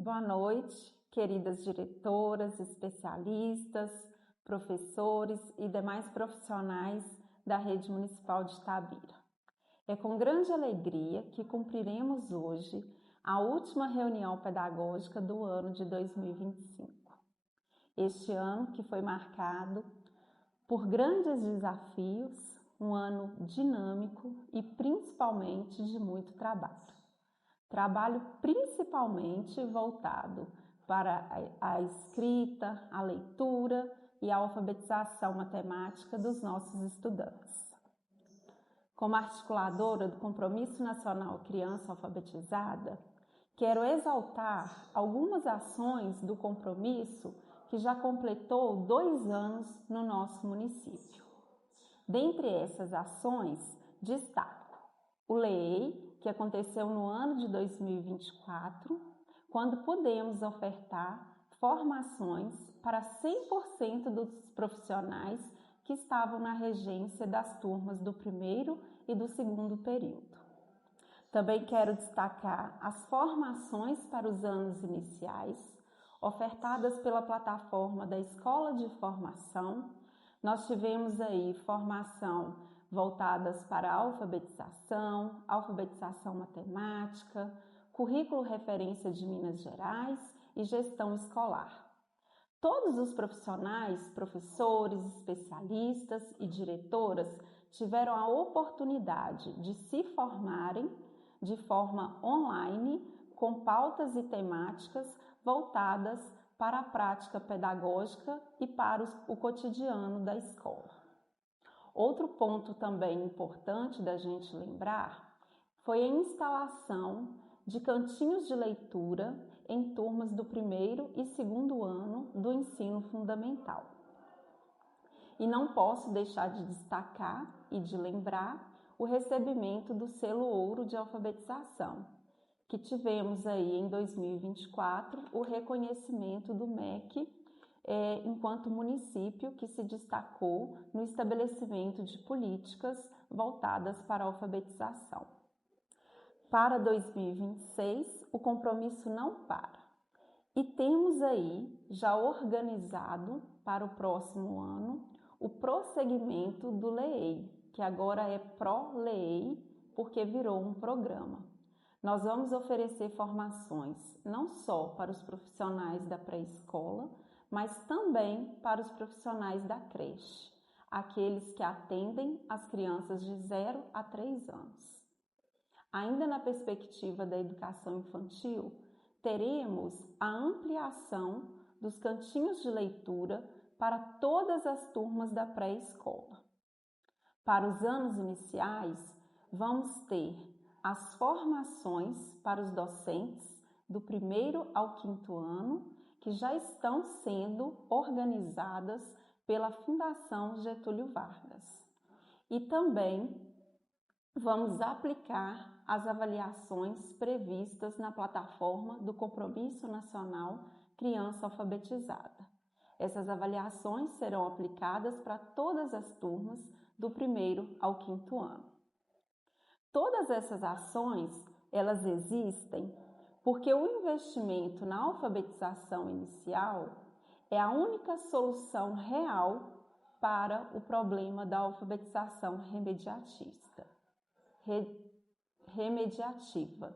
Boa noite, queridas diretoras, especialistas, professores e demais profissionais da Rede Municipal de Itabira. É com grande alegria que cumpriremos hoje a última reunião pedagógica do ano de 2025. Este ano que foi marcado por grandes desafios, um ano dinâmico e principalmente de muito trabalho. Trabalho principalmente voltado para a escrita, a leitura e a alfabetização matemática dos nossos estudantes. Como articuladora do Compromisso Nacional Criança Alfabetizada, quero exaltar algumas ações do compromisso que já completou 2 anos no nosso município. Dentre essas ações, destaco o LEEI, que aconteceu no ano de 2024, quando pudemos ofertar formações para 100% dos profissionais que estavam na regência das turmas do primeiro e do segundo período. Também quero destacar as formações para os anos iniciais, ofertadas pela plataforma da Escola de Formação. Nós tivemos aí formação voltadas para a alfabetização matemática, currículo referência de Minas Gerais e gestão escolar. Todos os profissionais, professores, especialistas e diretoras tiveram a oportunidade de se formarem de forma online, com pautas e temáticas voltadas para a prática pedagógica e para o cotidiano da escola. Outro ponto também importante da gente lembrar foi a instalação de cantinhos de leitura em turmas do primeiro e segundo ano do ensino fundamental. E não posso deixar de destacar e de lembrar o recebimento do selo ouro de alfabetização, que tivemos aí em 2024 o reconhecimento do MEC enquanto município que se destacou no estabelecimento de políticas voltadas para a alfabetização. Para 2026, o compromisso não para. E temos aí já organizado para o próximo ano o prosseguimento do LEEI, que agora é Pro-LEEI, porque virou um programa. Nós vamos oferecer formações não só para os profissionais da pré-escola, mas também para os profissionais da creche, aqueles que atendem as crianças de 0 a 3 anos. Ainda na perspectiva da educação infantil, teremos a ampliação dos cantinhos de leitura para todas as turmas da pré-escola. Para os anos iniciais, vamos ter as formações para os docentes do primeiro ao quinto ano, que já estão sendo organizadas pela Fundação Getúlio Vargas. E também vamos aplicar as avaliações previstas na plataforma do Compromisso Nacional Criança Alfabetizada. Essas avaliações serão aplicadas para todas as turmas do primeiro ao quinto ano. Todas essas ações, elas existem porque o investimento na alfabetização inicial é a única solução real para o problema da alfabetização remediativa,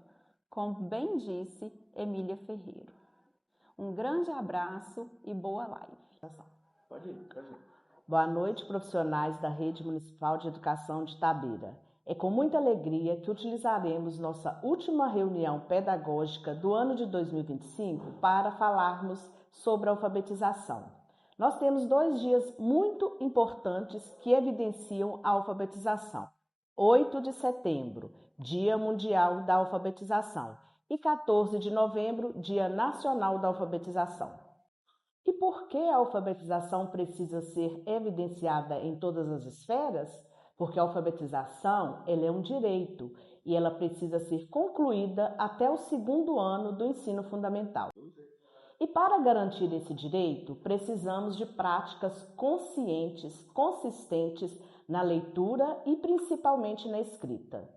como bem disse Emília Ferreiro. Um grande abraço e boa live. Pode ir. Boa noite, profissionais da Rede Municipal de Educação de Itabira. É com muita alegria que utilizaremos nossa última reunião pedagógica do ano de 2025 para falarmos sobre a alfabetização. Nós temos 2 dias muito importantes que evidenciam a alfabetização. 8 de setembro, Dia Mundial da Alfabetização, e 14 de novembro, Dia Nacional da Alfabetização. E por que a alfabetização precisa ser evidenciada em todas as esferas? Porque a alfabetização ela é um direito e ela precisa ser concluída até o 2º ano do ensino fundamental. E para garantir esse direito, precisamos de práticas conscientes, consistentes na leitura e principalmente na escrita.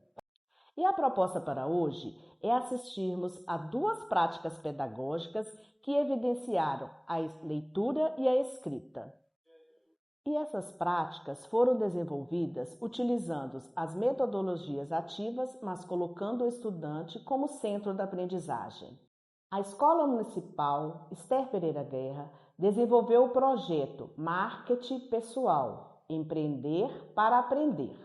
E a proposta para hoje é assistirmos a 2 práticas pedagógicas que evidenciaram a leitura e a escrita. E essas práticas foram desenvolvidas utilizando as metodologias ativas, mas colocando o estudante como centro da aprendizagem. A Escola Municipal Esther Pereira Guerra desenvolveu o projeto Marketing Pessoal, Empreender para Aprender.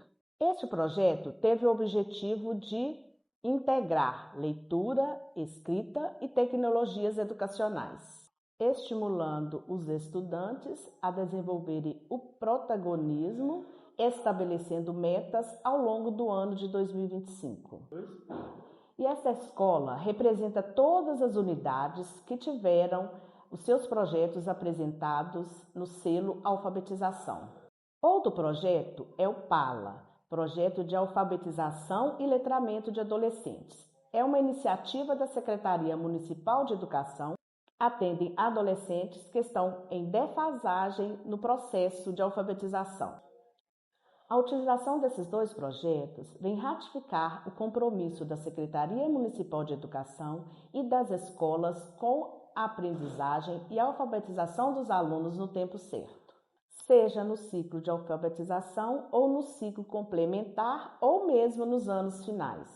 Este projeto teve o objetivo de integrar leitura, escrita e tecnologias educacionais, estimulando os estudantes a desenvolverem o protagonismo, estabelecendo metas ao longo do ano de 2025. E esta escola representa todas as unidades que tiveram os seus projetos apresentados no selo Alfabetização. Outro projeto é o PALA, Projeto de Alfabetização e Letramento de Adolescentes. É uma iniciativa da Secretaria Municipal de Educação que atende adolescentes que estão em defasagem no processo de alfabetização. A utilização desses 2 projetos vem ratificar o compromisso da Secretaria Municipal de Educação e das escolas com a aprendizagem e a alfabetização dos alunos no tempo certo, seja no ciclo de alfabetização ou no ciclo complementar ou mesmo nos anos finais.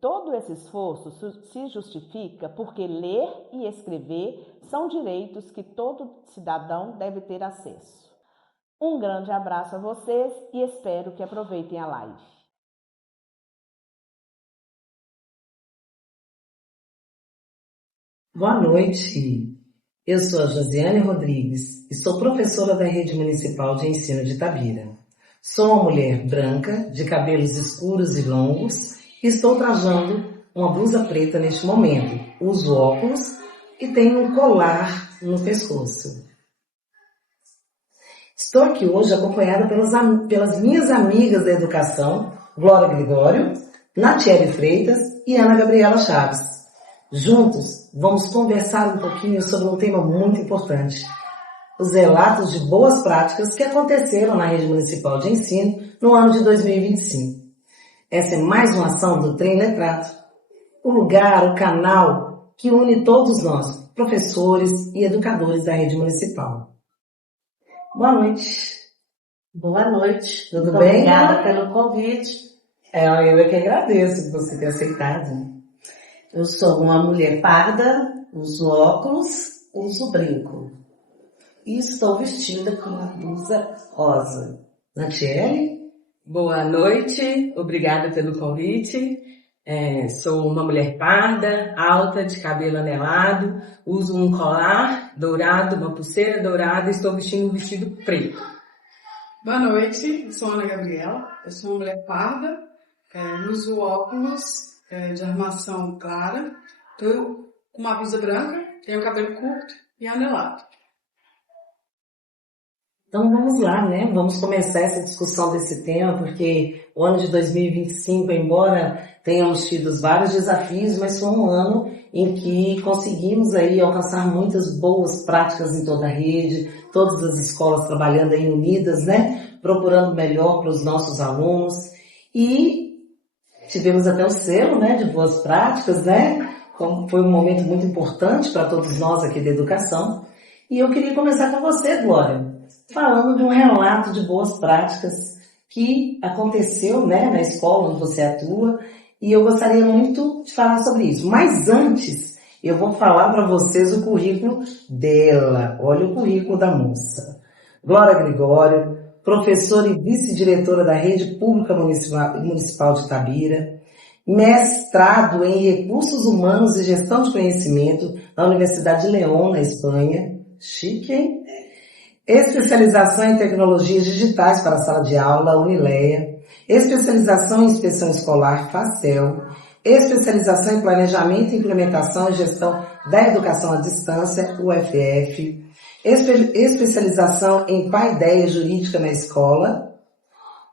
Todo esse esforço se justifica porque ler e escrever são direitos que todo cidadão deve ter acesso. Um grande abraço a vocês e espero que aproveitem a live. Boa noite, eu sou a Josiane Rodrigues e sou professora da Rede Municipal de Ensino de Itabira. Sou uma mulher branca, de cabelos escuros e longos e estou trajando uma blusa preta neste momento. Uso óculos e tenho um colar no pescoço. Estou aqui hoje acompanhada pelas minhas amigas da educação, Glória Gregório, Natiele Freitas e Ana Gabriela Chaves. Juntos, vamos conversar um pouquinho sobre um tema muito importante, os relatos de boas práticas que aconteceram na Rede Municipal de Ensino no ano de 2025. Essa é mais uma ação do Trem Letrado, o lugar, o canal que une todos nós, professores e educadores da Rede Municipal. Boa noite. Boa noite. Tudo Muito bem? Obrigada pelo convite. Eu é que agradeço por você ter aceitado. Eu sou uma mulher parda, uso óculos, uso brinco. E estou vestida com uma blusa rosa. Natiele? Boa noite, obrigada pelo convite. Sou uma mulher parda, alta, de cabelo anelado, uso um colar dourado, uma pulseira dourada e estou vestindo um vestido preto. Boa noite, eu sou Ana Gabriela, eu sou uma mulher parda, uso óculos de armação clara, estou com uma blusa branca, tenho cabelo curto e anelado. Então vamos lá, né? Vamos começar essa discussão desse tema, porque o ano de 2025, embora tenhamos tido vários desafios, mas foi um ano em que conseguimos aí alcançar muitas boas práticas em toda a rede, todas as escolas trabalhando aí unidas, né? Procurando melhor para os nossos alunos e tivemos até o selo, né, de boas práticas, né? Foi um momento muito importante para todos nós aqui da educação. E eu queria começar com você, Glória, falando de um relato de boas práticas que aconteceu, né, na escola onde você atua, e eu gostaria muito de falar sobre isso. Mas antes, eu vou falar para vocês o currículo dela. Olha o currículo da moça. Glória Gregório, professora e vice-diretora da Rede Pública Municipal de Itabira, mestrado em Recursos Humanos e Gestão de Conhecimento na Universidade de León, na Espanha. Chique, hein? Especialização em Tecnologias Digitais para a Sala de Aula, Unileia. Especialização em Inspeção Escolar, FACEL. Especialização em Planejamento, Implementação e Gestão da Educação à Distância, UFF. Especialização em Paideia Jurídica na Escola.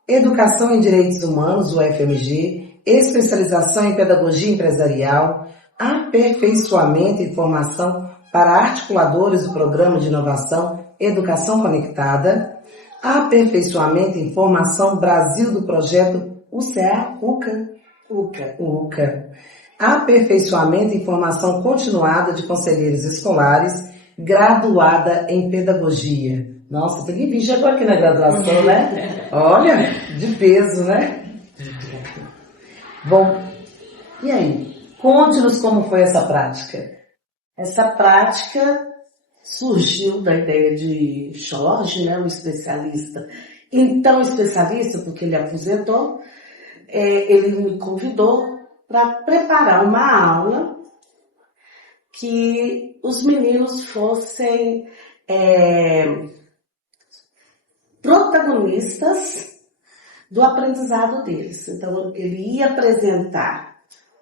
Educação em Direitos Humanos, UFMG. Especialização em Pedagogia Empresarial. Aperfeiçoamento e Formação para articuladores do Programa de Inovação Educação Conectada, aperfeiçoamento em formação Brasil do projeto UCA-UCA, UCA. Aperfeiçoamento e formação continuada de conselheiros escolares, graduada em pedagogia. Nossa, tem que vir chegou aqui na graduação, né? Olha, de peso, né? Bom, e aí? Conte-nos como foi essa prática. Essa prática surgiu da ideia de Jorge, né, um especialista. Então, especialista, porque ele aposentou, ele me convidou para preparar uma aula que os meninos fossem protagonistas do aprendizado deles. Então, ele ia apresentar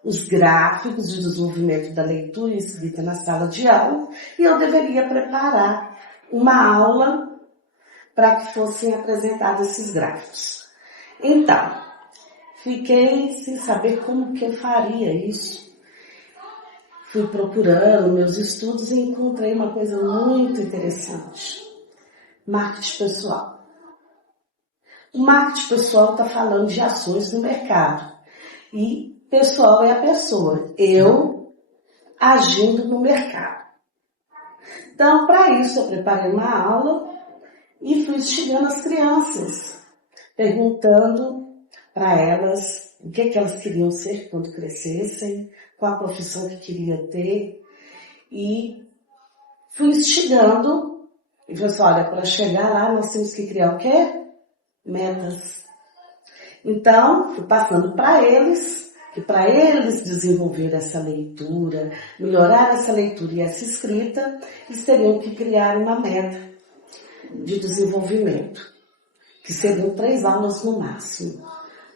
os gráficos de desenvolvimento da leitura e escrita na sala de aula e eu deveria preparar uma aula para que fossem apresentados esses gráficos. Então, fiquei sem saber como que eu faria isso. Fui procurando meus estudos e encontrei uma coisa muito interessante. Marketing pessoal. O marketing pessoal está falando de ações no mercado. E pessoal é a pessoa. Eu agindo no mercado. Então, para isso, eu preparei uma aula e fui instigando as crianças, perguntando para elas o que elas queriam ser quando crescessem, qual a profissão que queriam ter. E fui instigando e falei assim, olha, para chegar lá nós temos que criar o quê? Metas. Então, fui passando para eles, que para eles desenvolver essa leitura, melhorar essa leitura e essa escrita, eles teriam que criar uma meta de desenvolvimento, que seriam 3 aulas no máximo.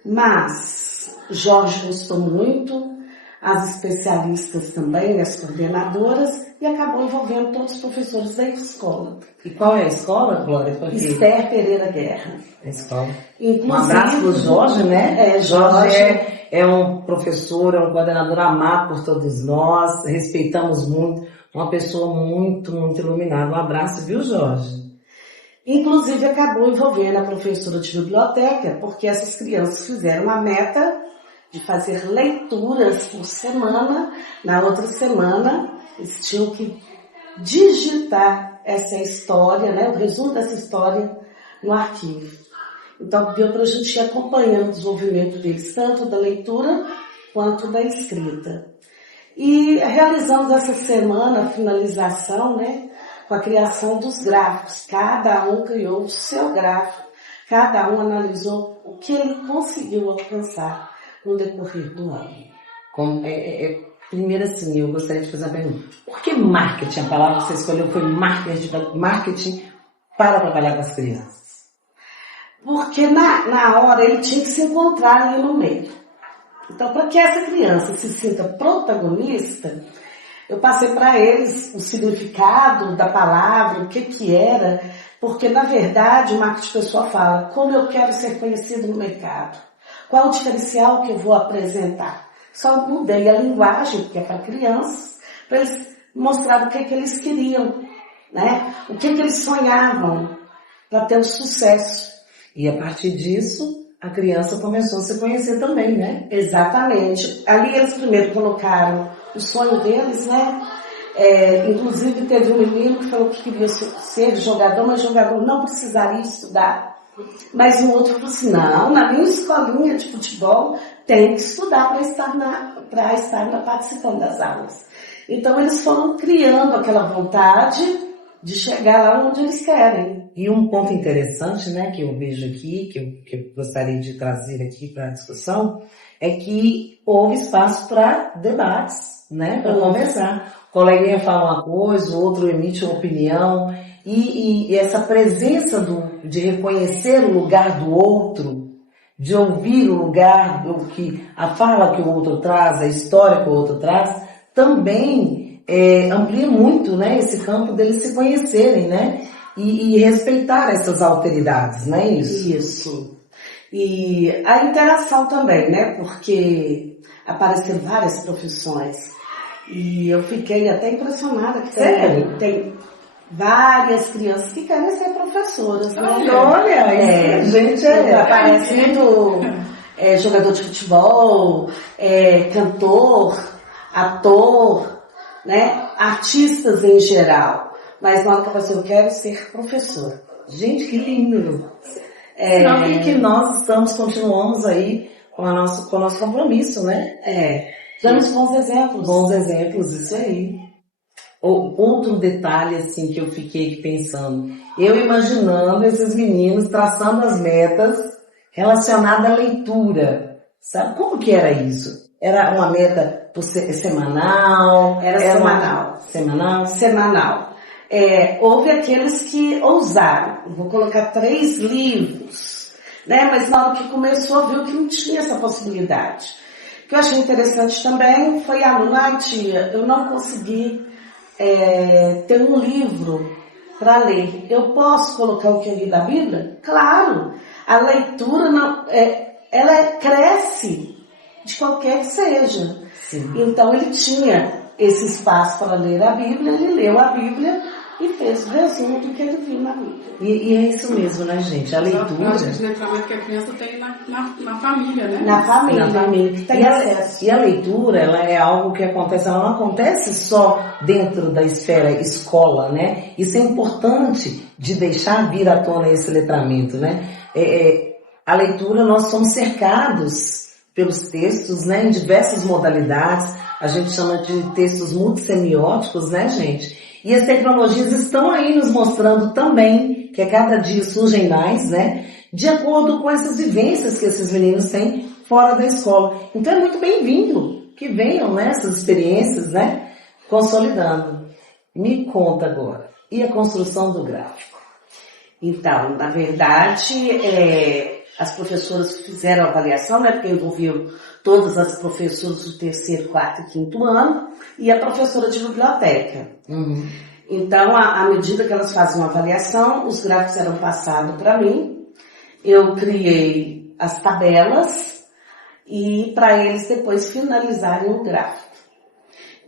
Mas Jorge gostou muito, as especialistas também, as coordenadoras, e acabou envolvendo todos os professores da escola. E qual é a escola, Glória? Esther Pereira Guerra. A escola. Inclusive, Um abraço pro Jorge, né? Jorge é um professor, é um coordenador amado por todos nós, respeitamos muito, uma pessoa muito, muito iluminada. Um abraço, viu, Jorge? Inclusive, acabou envolvendo a professora de biblioteca, porque essas crianças fizeram uma meta de fazer leituras por semana. Na outra semana, eles tinham que digitar essa história, né, o resumo dessa história no arquivo. Então, deu para a gente ir acompanhando o desenvolvimento deles, tanto da leitura quanto da escrita. E realizamos essa semana a finalização, né, com a criação dos gráficos. Cada um criou o seu gráfico, cada um analisou o que ele conseguiu alcançar no decorrer do ano. Primeiro assim, eu gostaria de fazer uma pergunta. Por que marketing? A palavra que você escolheu foi marketing para trabalhar com as crianças. Porque na hora ele tinha que se encontrar ali no meio. Então, para que essa criança se sinta protagonista, eu passei para eles o significado da palavra, o que era, porque na verdade o marketing pessoal fala como eu quero ser conhecido no mercado, qual o diferencial que eu vou apresentar. Só mudei a linguagem, porque é para crianças, para eles mostrar o que eles queriam, né? O que eles sonhavam para ter um sucesso. E a partir disso, a criança começou a se conhecer também, né? Exatamente. Ali eles primeiro colocaram o sonho deles, né? Inclusive teve um menino que falou que queria ser jogador, mas jogador não precisaria estudar. Mas um outro falou assim, não, na minha escolinha de futebol tem que estudar para estar participando das aulas. Então eles foram criando aquela vontade de chegar lá onde eles querem. E um ponto interessante, né, que eu vejo aqui, que eu gostaria de trazer aqui para a discussão, é que houve espaço para debates, né, para conversar. O coleguinha fala uma coisa, o outro emite uma opinião, e essa presença de reconhecer o lugar do outro, de ouvir o lugar, a fala que o outro traz, a história que o outro traz, também amplia muito, né, esse campo deles se conhecerem, né, e respeitar essas alteridades, não é isso? Isso. E a interação também, né, porque apareceram várias profissões. E eu fiquei até impressionada que tem várias crianças que querem ser professoras, né? Olha, gente, aparecendo jogador de futebol, cantor, ator, né? Artistas em geral. Mas na hora que eu falei, eu quero ser professora. Gente, que lindo! Sinal que nós continuamos aí com o nosso compromisso, né? Damos bons exemplos. Bons exemplos, isso aí. Outro detalhe, assim, que eu fiquei pensando. Eu imaginando esses meninos traçando as metas relacionadas à leitura. Sabe como que era isso? Era uma meta semanal? Era semanal. Semanal. Houve aqueles que ousaram. Vou colocar 3 livros, né? Mas na hora que começou, viu que não tinha essa possibilidade. O que eu achei interessante também foi tia, eu não consegui ter um livro para ler. Eu posso colocar o que eu li da Bíblia? Claro. A leitura, ela cresce de qualquer que seja. Sim. Então ele tinha esse espaço para ler a Bíblia, ele leu a Bíblia e fez o resumo do que ele viu na Bíblia. E é isso mesmo, né, gente? A leitura... O letramento que a criança tem na família, né? Na família. E a leitura, ela é algo que acontece, ela não acontece só dentro da esfera escola, né? Isso é importante de deixar vir à tona esse letramento, né? A leitura, nós somos cercados pelos textos, né? Em diversas modalidades. A gente chama de textos multissemióticos, né, gente? E as tecnologias estão aí nos mostrando também que a cada dia surgem mais, né? De acordo com essas vivências que esses meninos têm fora da escola. Então é muito bem-vindo que venham, né, essas experiências, né? Consolidando. Me conta agora. E a construção do gráfico? Então, na verdade, as professoras fizeram a avaliação, né? Porque envolviam todas as professoras do 3º, 4º e 5º ano e a professora de biblioteca. Uhum. Então, à medida que elas faziam a avaliação, os gráficos eram passados para mim. Eu criei as tabelas e para eles depois finalizarem o gráfico.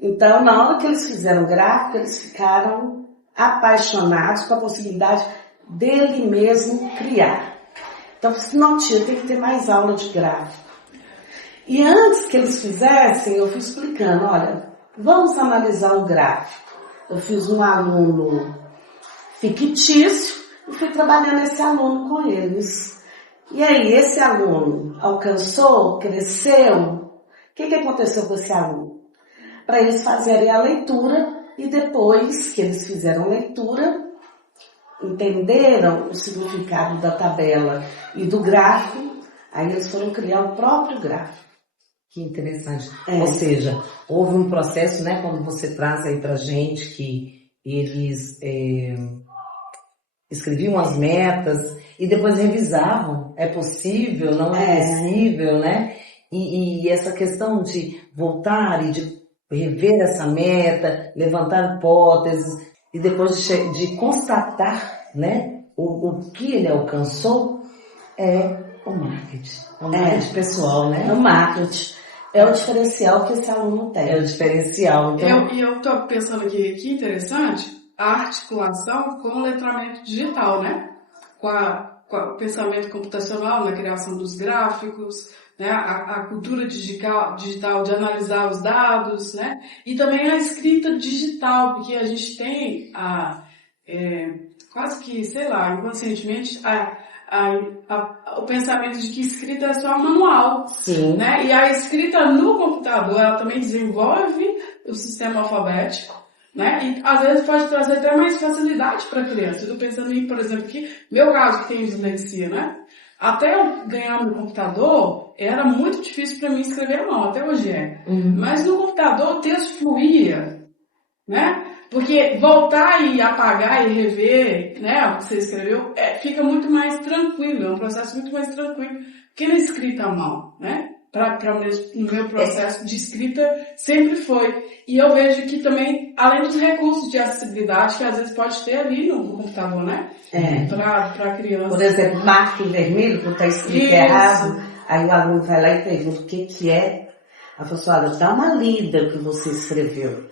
Então, na hora que eles fizeram o gráfico, eles ficaram apaixonados com a possibilidade dele mesmo criar. Então, eu falei assim, não, tia, tem que ter mais aula de gráfico. E antes que eles fizessem, eu fui explicando, olha, vamos analisar o gráfico. Eu fiz um aluno fictício e fui trabalhando esse aluno com eles. E aí, esse aluno alcançou, cresceu. O que aconteceu com esse aluno? Para eles fazerem a leitura e depois que eles fizeram a leitura, entenderam o significado da tabela e do gráfico, aí eles foram criar o próprio gráfico. Que interessante. Ou seja, houve um processo, né, quando você traz aí pra gente que eles escreviam as metas e depois revisavam. É possível, não é possível, né? E essa questão de voltar e de rever essa meta, levantar hipóteses e depois de constatar, né, o que ele alcançou é o marketing. O marketing pessoal, né? O marketing. É o diferencial que esse aluno tem. É o diferencial. Então... Eu estou pensando aqui, que interessante, a articulação com o letramento digital, né? Com o pensamento computacional na criação dos gráficos, né? A cultura digital de analisar os dados, né? E também a escrita digital, porque a gente tem quase que, sei lá, inconscientemente, o pensamento de que escrita é só manual. Sim. Né? E a escrita no computador, ela também desenvolve o sistema alfabético, né? E às vezes pode trazer até mais facilidade para a criança. Eu estou pensando em, por exemplo, que meu caso que tem dislexia, né? Até eu ganhar no computador, era muito difícil para mim escrever à mão, até hoje é. Uhum. Mas no computador o texto fluía, né? Porque voltar e apagar e rever, né, o que você escreveu, fica muito mais tranquilo, é um processo muito mais tranquilo que na escrita à mão, né? No meu processo de escrita sempre foi. E eu vejo que também, além dos recursos de acessibilidade que às vezes pode ter ali no computador, né? Para criança. Por exemplo, marca em vermelho, quando está escrito errado, aí o aluno vai lá e pergunta o que é. A professora dá uma lida o que você escreveu.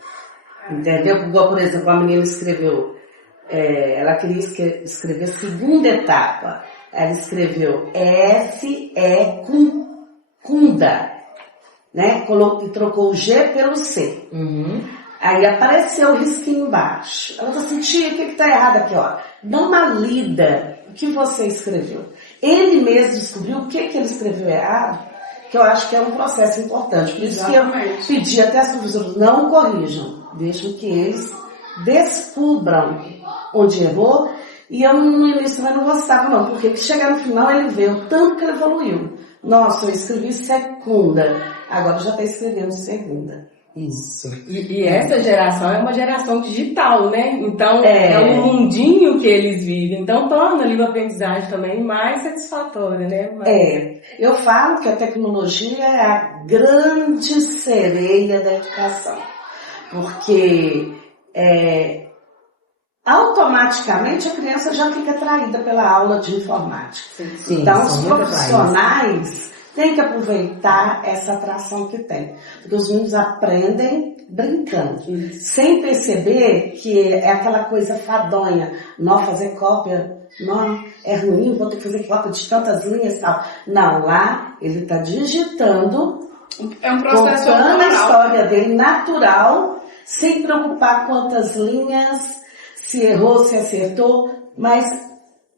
Entendeu? Igual, por exemplo, a menina escreveu, ela queria escrever segunda etapa. Ela escreveu F, E com secunda, né? Trocou o G pelo C. Aí apareceu o risquinho embaixo. Ela falou assim, tia, o que está errado aqui, ó? Dá uma lida o que você escreveu. Ele mesmo descobriu o que ele escreveu errado, que eu acho que é um processo importante. Por isso que eu pedi até as professoras, não corrijam, deixam que eles descubram onde errou. E eu no início também não gostava não, porque chegar no final ele vê o tanto que ele evoluiu. Nossa, eu escrevi secunda, agora já está escrevendo segunda. Isso. E essa geração é uma geração digital, né? Então, é um mundinho que eles vivem. Então, torna ali o aprendizagem também mais satisfatória, né? Eu falo que a tecnologia é a grande sereia da educação. Porque automaticamente a criança já fica atraída pela aula de informática. Sim, então, os profissionais têm que aproveitar essa atração que tem. Porque os meninos aprendem brincando, sem perceber que é aquela coisa fadonha. Não fazer cópia, não, é ruim, vou ter que fazer cópia de tantas linhas e tal. Não, lá ele está digitando, é um processo contando a história dele natural, sem preocupar quantas linhas, se errou, se acertou, mas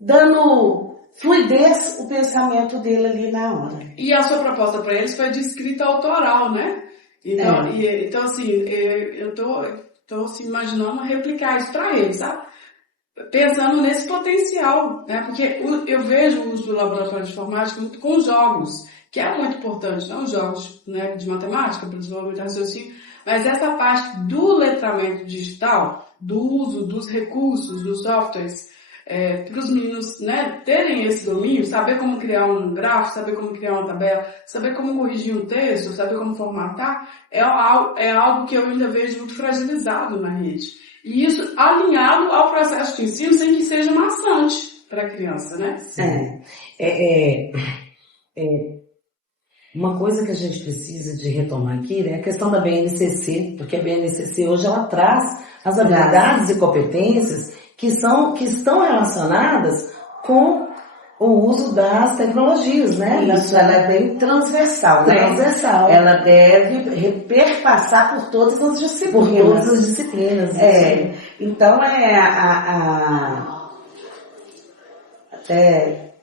dando fluidez o pensamento dele ali na hora. E a sua proposta para eles foi de escrita autoral, né? Então, então assim, eu tô assim, imaginando replicar isso para eles, sabe? Pensando nesse potencial, né? Porque eu vejo o uso do laboratório de informática com jogos, que é muito importante, não jogos, né, de matemática, para desenvolvimento de raciocínio, mas essa parte do letramento digital, do uso dos recursos, dos softwares, para os meninos, né, terem esse domínio, saber como criar um gráfico, saber como criar uma tabela, saber como corrigir um texto, saber como formatar, é algo que eu ainda vejo muito fragilizado na rede. E isso alinhado ao processo de ensino sem que seja maçante para a criança, né? Uma coisa que a gente precisa de retomar aqui é a questão da BNCC, porque a BNCC hoje ela traz as habilidades e competências que estão relacionadas com o uso das tecnologias, né? Isso, ela é bem transversal, né? Ela deve perpassar por todas as disciplinas. Então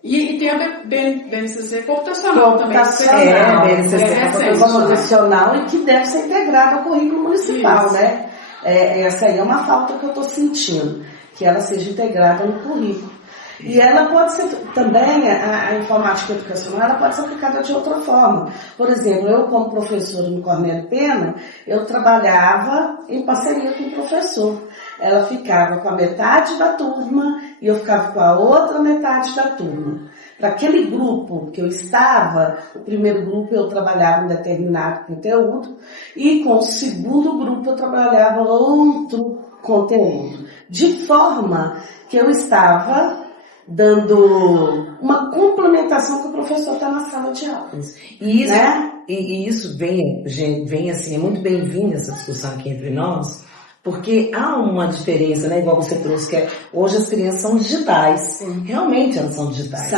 E tem a BNCC computacional também. BNCC computacional e que deve ser integrada ao currículo municipal, né? Essa aí é uma falta que eu estou sentindo, que ela seja integrada no currículo. E ela pode ser também, a informática educacional, ela pode ser aplicada de outra forma. Por exemplo, eu como professora no Cornélio Pena, eu trabalhava em parceria com o professor. Ela ficava com a metade da turma e eu ficava com a outra metade da turma. Para aquele grupo que eu estava, o primeiro grupo eu trabalhava um determinado conteúdo e com o segundo grupo eu trabalhava outro conteúdo. De forma que eu estava dando uma complementação que o professor está na sala de aula. E isso, né? e isso vem assim, é muito bem-vinda essa discussão aqui entre nós, porque há uma diferença, né, igual você trouxe, que hoje as crianças são digitais. Realmente elas são digitais.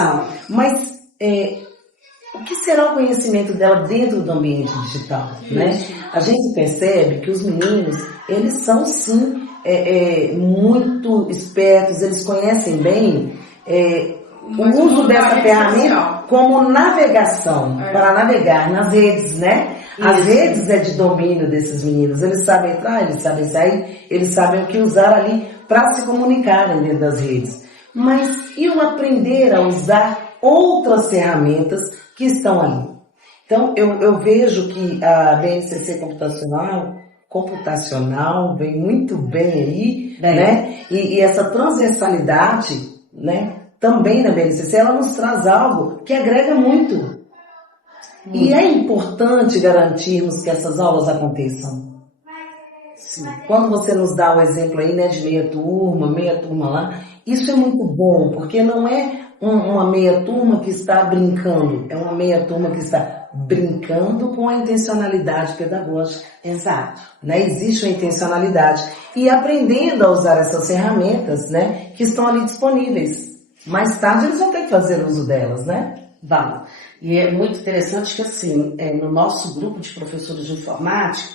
Mas o que será o conhecimento dela dentro do ambiente digital? Né? A gente percebe que os meninos, eles são sim muito espertos, eles conhecem bem o uso dessa ferramenta como navegação, para navegar nas redes, né? As redes é de domínio desses meninos, eles sabem entrar, eles sabem sair, eles sabem o que usar ali para se comunicarem dentro das redes. Mas e o aprender a usar outras ferramentas que estão ali? Então, eu vejo que a BNCC computacional vem muito bem aí, né? E essa transversalidade, né? Também na BNCC, ela nos traz algo que agrega muito. E é importante garantirmos que essas aulas aconteçam. Sim. Quando você nos dá o exemplo aí, né, de meia turma lá, isso é muito bom, porque não é uma meia turma que está brincando, é uma meia turma que está brincando com a intencionalidade pedagógica. Exato. Né? Existe uma intencionalidade. E aprendendo a usar essas ferramentas, né, que estão ali disponíveis. Mais tarde eles vão ter que fazer uso delas, né? Vamos. E é muito interessante que, assim, no nosso grupo de professores de informática,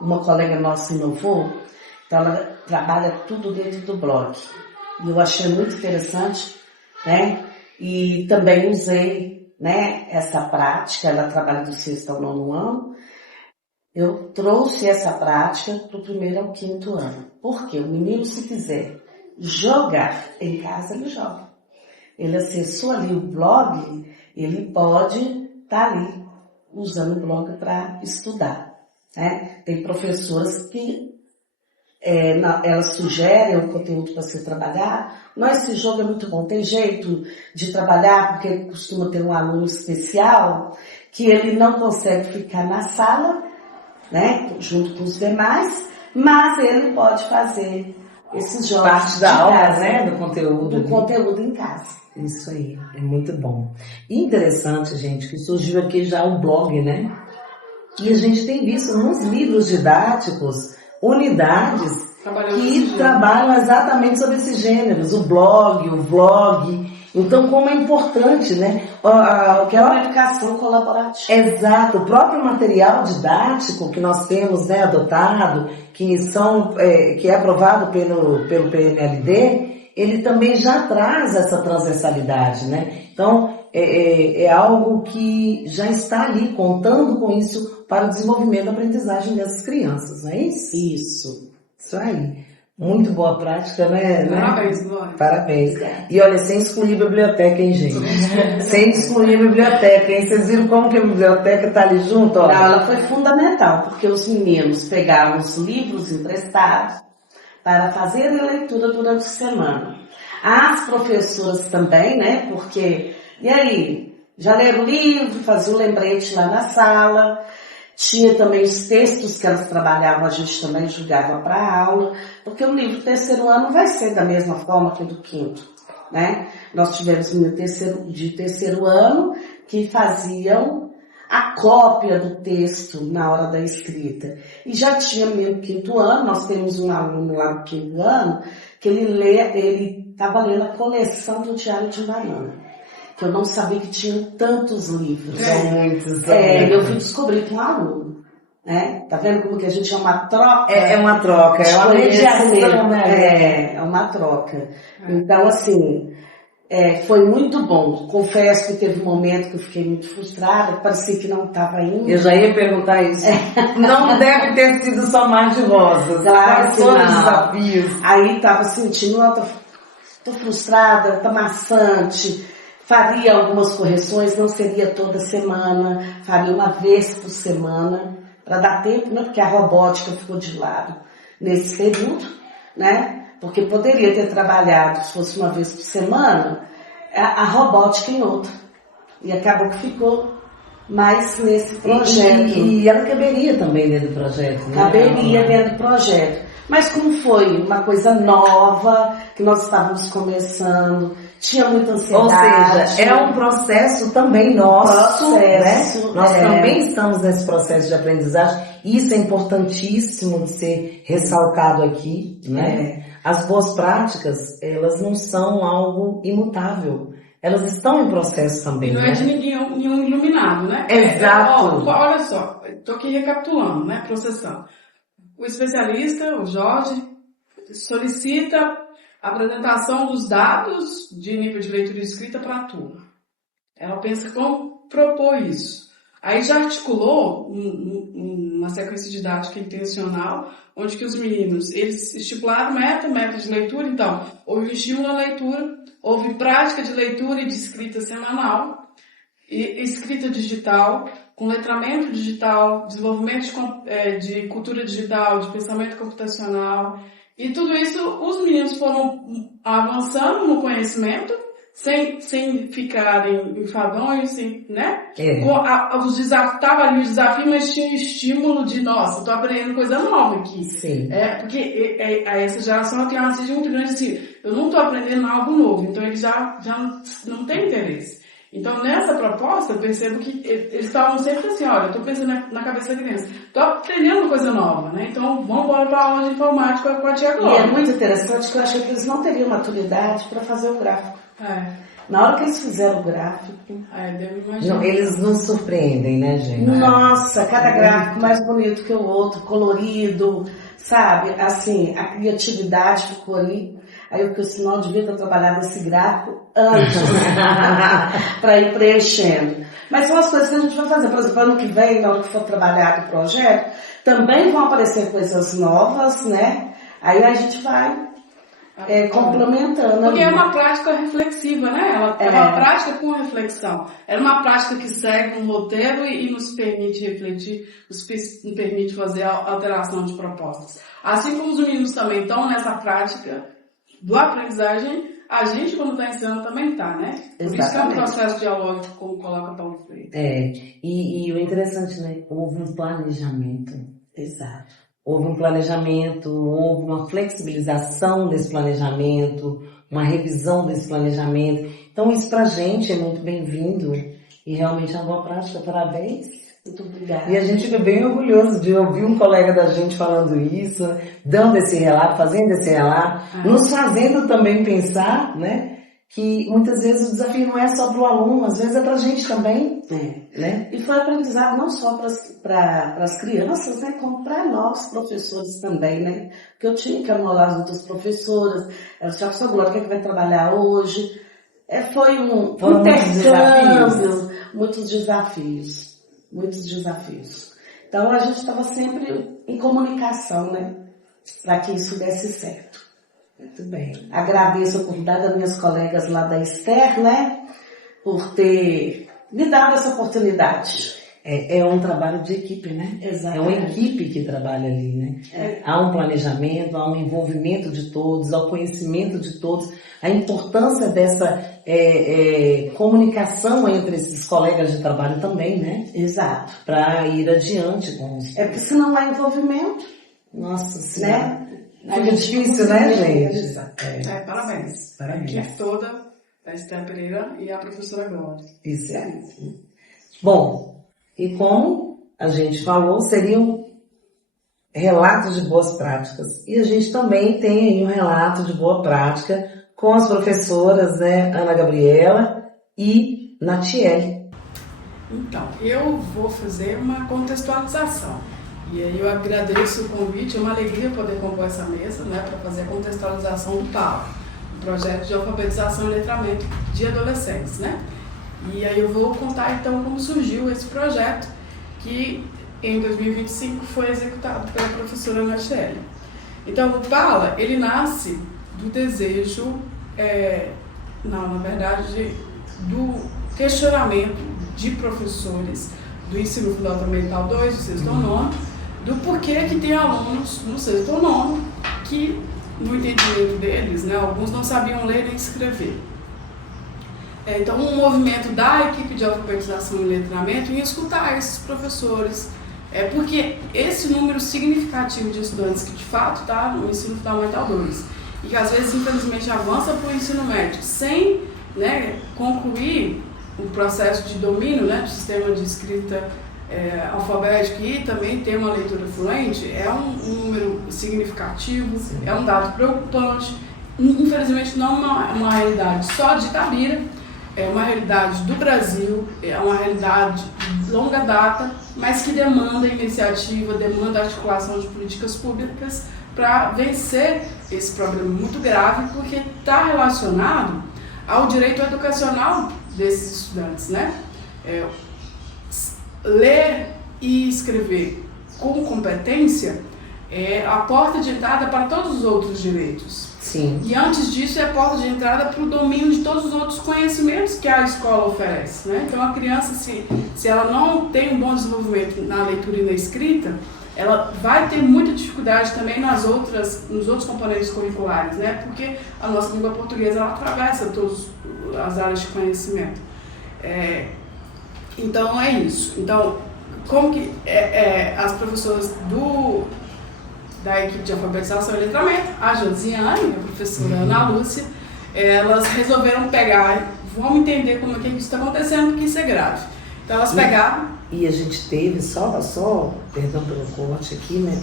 uma colega nossa inovou, então ela trabalha tudo dentro do blog. E eu achei muito interessante, né? E também usei, né, essa prática, ela trabalha do 6º ao 9º ano. Eu trouxe essa prática para o 1º ao 5º ano. Porque o menino, se quiser jogar em casa, ele joga. Ele acessou ali o blog, ele pode estar ali usando o blog para estudar. Né? Tem professoras que elas sugerem o conteúdo para você trabalhar, mas esse jogo é muito bom. Tem jeito de trabalhar, porque costuma ter um aluno especial que ele não consegue ficar na sala, né, junto com os demais, mas ele pode fazer esses jogos parte da aula, né, do conteúdo. Do conteúdo em casa. Isso aí, é muito bom. E interessante, gente, que surgiu aqui já o blog, né? E a gente tem visto nos livros didáticos unidades que trabalham exatamente sobre esses gêneros, o blog, o vlog. Então, como é importante, né? Que é uma educação colaborativa. Exato. O próprio material didático que nós temos, né, adotado, que é aprovado pelo PNLD, ele também já traz essa transversalidade, né? Então, é algo que já está ali, contando com isso para o desenvolvimento da aprendizagem dessas crianças, não é isso? Isso aí. Muito boa prática, né? Parabéns, Glória. Parabéns. E olha, sem excluir a biblioteca, hein, gente? Sem excluir a biblioteca, hein? Vocês viram como que a biblioteca está ali junto? Ó? Não, ela foi fundamental, porque os meninos pegaram os livros emprestados para fazerem leitura durante a semana. As professoras também, né? Porque, e aí? Já leram o livro, fazia um lembrete lá na sala. Tinha também os textos que elas trabalhavam, a gente também julgava para a aula, porque o livro do 3º ano vai ser da mesma forma que o do 5º, né? Nós tivemos de 3º ano que faziam a cópia do texto na hora da escrita. E já tinha mesmo 5º ano, nós temos um aluno lá no 5º ano, que ele estava lendo a coleção do Diário de Banana. Que eu não sabia que tinha tantos livros. São muitos. Eu fui descobrir com um aluno. Né? Tá vendo como que a gente é uma troca? É uma troca, é uma mediação, né? É uma troca. Então, assim, foi muito bom. Confesso que teve um momento que eu fiquei muito frustrada, parecia que não estava indo. Eu já ia perguntar isso. Não deve ter sido só mar de rosas. Claro que não. Desafios. Aí estava sentindo, tô frustrada, tá maçante. Faria algumas correções, não seria toda semana, faria uma vez por semana, para dar tempo, né? Porque a robótica ficou de lado nesse período, né? Porque poderia ter trabalhado, se fosse uma vez por semana, a robótica em outra. E acabou que ficou mais nesse projeto. E ela caberia também dentro do projeto, né? Caberia dentro do projeto. Mas como foi uma coisa nova, que nós estávamos começando, tinha muita ansiedade. Ou seja, é um processo também nosso, né? Nós também estamos nesse processo de aprendizagem. Isso é importantíssimo de ser ressaltado aqui, né? As boas práticas, elas não são algo imutável. Elas estão em processo também. Não é de nenhum iluminado, né? Exato. Olha só, estou aqui recapitulando, né? Processando. O especialista, o Jorge, solicita a apresentação dos dados de nível de leitura e escrita para a turma. Ela pensa como propor isso. Aí já articulou uma sequência didática intencional, onde que os meninos, eles estipularam meta de leitura. Então, houve estímulo à leitura, houve prática de leitura e de escrita semanal, e escrita digital, com letramento digital, desenvolvimento de cultura digital, de pensamento computacional. E tudo isso, os meninos foram avançando no conhecimento, sem ficarem enfadonhos, né? Tava ali o desafio, mas tinha estímulo de, nossa, tô aprendendo coisa nova aqui. Sim. Porque essa geração tem uma sede muito grande assim, eu não tô aprendendo algo novo, então eles já não têm interesse. Então, nessa proposta, eu percebo que eles estavam sempre assim, olha, eu tô pensando na cabeça da criança, tô aprendendo coisa nova, né? Então, vamos embora para a aula de informática com a tia Glória. E é muito interessante que eu achei que eles não teriam maturidade para fazer o gráfico. Na hora que eles fizeram o gráfico... Devo imaginar. Não, eles nos surpreendem, né, gente? Nossa, cada gráfico mais bonito que o outro, colorido, sabe? Assim, a criatividade ficou ali. Aí eu pensei, não, eu devia ter trabalhado esse gráfico antes, para ir preenchendo. Mas são as coisas que a gente vai fazer. Por exemplo, ano que vem, na hora que for trabalhado o projeto, também vão aparecer coisas novas, né? Aí a gente vai complementando. Porque é uma prática reflexiva, né? É uma prática com reflexão. É uma prática que segue um roteiro e nos permite refletir, nos permite fazer alteração de propostas. Assim como os meninos também estão nessa prática do aprendizagem, a gente, quando está ensinando, também está, né? Por isso que é um processo dialógico, como coloca Paulo Freire. E o interessante, né? Houve um planejamento. Exato. Houve um planejamento, houve uma flexibilização desse planejamento, uma revisão desse planejamento. Então, isso pra gente é muito bem-vindo e realmente é uma boa prática. Parabéns. Muito obrigada. E a gente fica bem orgulhoso de ouvir um colega da gente falando isso, dando esse relato, fazendo esse relato, nos fazendo também pensar, né? Que muitas vezes o desafio não é só para o aluno, às vezes é para a gente também. Né? E foi aprendizado não só para as crianças, né, como para nós, professores também, né? Porque eu tinha que amolar as outras professoras, eu disse, professora Glória, o que é que vai trabalhar hoje? Foi um intercâmbio, muitos desafios. Então a gente estava sempre em comunicação, né? Para que isso desse certo. Muito bem. Agradeço a oportunidade das minhas colegas lá da Esther, né? Por ter me dado essa oportunidade. É um trabalho de equipe, né? Exatamente. É uma equipe que trabalha ali, né? Há um planejamento, há um envolvimento de todos, há o conhecimento de todos, a importância dessa comunicação entre esses colegas de trabalho também, né? Exato. Para ir adiante com os... Porque se não há envolvimento... Nossa Senhora. Né? Fica difícil, né, gente? Parabéns. A equipe toda, a Esther Pereira e a professora Glória. Isso. Bom, e como a gente falou, seriam relatos de boas práticas. E a gente também tem aí um relato de boa prática com as professoras, né, Ana Gabriela e Natiele. Então, eu vou fazer uma contextualização. E aí eu agradeço o convite, é uma alegria poder compor essa mesa, né, para fazer a contextualização do PAL, um projeto de alfabetização e letramento de adolescentes, né? E aí eu vou contar então como surgiu esse projeto, que em 2025 foi executado pela professora Natiele. Então o PALA, ele nasce do desejo, na verdade, do questionamento de professores do ensino fundamental 2, do sexto ao nono, do porquê que tem alunos no sexto ou nono que, no entendimento deles, né, alguns não sabiam ler nem escrever. Então, um movimento da equipe de alfabetização e letramento em escutar esses professores, porque esse número significativo de estudantes que de fato está no ensino fundamental 2 e que às vezes, infelizmente, avança para o ensino médio sem, né, concluir o processo de domínio, né, do sistema de escrita alfabético e também ter uma leitura fluente, é um número significativo, é um dado preocupante. Infelizmente não é uma realidade só de Itabira, é uma realidade do Brasil, é uma realidade de longa data, mas que demanda iniciativa, demanda articulação de políticas públicas para vencer esse problema muito grave, porque está relacionado ao direito educacional desses estudantes, né? Ler e escrever com competência é a porta de entrada para todos os outros direitos. Sim. E antes disso é a porta de entrada para o domínio de todos os outros conhecimentos que a escola oferece, né? Então a criança, se ela não tem um bom desenvolvimento na leitura e na escrita, ela vai ter muita dificuldade também nos outros componentes curriculares, né? Porque a nossa língua portuguesa ela atravessa todas as áreas de conhecimento. Então é isso. Então, como que as professoras da equipe de alfabetização e letramento, a Josiane e a professora Ana Lúcia, elas resolveram pegar, vamos entender como é que isso está acontecendo, porque isso é grave. Então elas pegaram... E a gente teve, perdão pelo corte aqui, né,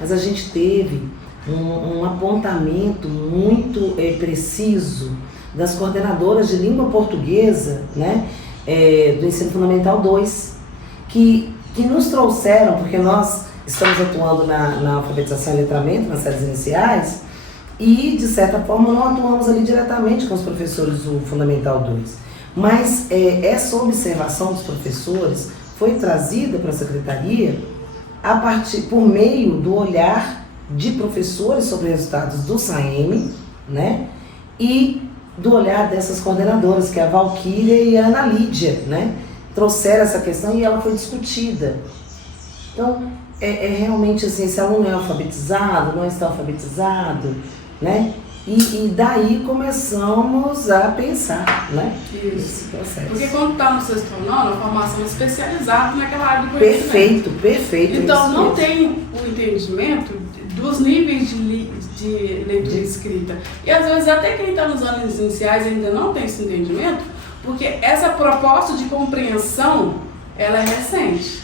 mas a gente teve um apontamento muito preciso das coordenadoras de língua portuguesa, né, do Ensino Fundamental 2, que nos trouxeram, porque nós estamos atuando na alfabetização e letramento, nas séries iniciais, e, de certa forma, não atuamos ali diretamente com os professores do Fundamental 2. Mas essa observação dos professores foi trazida para a Secretaria por meio do olhar de professores sobre resultados do SAEME, né? E do olhar dessas coordenadoras, que é a Valquíria e a Ana Lídia, né? Trouxeram essa questão e ela foi discutida. Então, realmente assim, esse aluno é alfabetizado, não está alfabetizado, né? E daí começamos a pensar, né? Isso. Esse processo. Porque quando está no sexto ano, a formação é especializada naquela área do conhecimento. Perfeito. Então não tem o entendimento dos níveis de leitura e escrita. E às vezes até quem está nos anos iniciais ainda não tem esse entendimento, porque essa proposta de compreensão, ela é recente,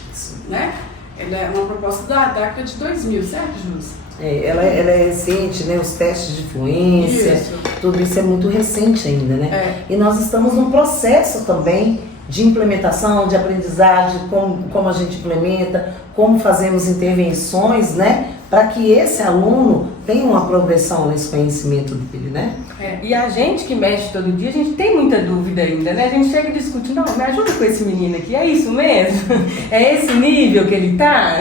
né? Ela é uma proposta da década de 2000, certo, Júlia? Ela é recente, né? Os testes de fluência, tudo isso é muito recente ainda, né? E nós estamos num processo também de implementação, de aprendizagem, como a gente implementa, como fazemos intervenções, né? Para que esse aluno tenha uma progressão nesse conhecimento dele, né? E a gente que mexe todo dia, a gente tem muita dúvida ainda, né? A gente chega e discute, não, me ajuda com esse menino aqui, é isso mesmo? É esse nível que ele tá?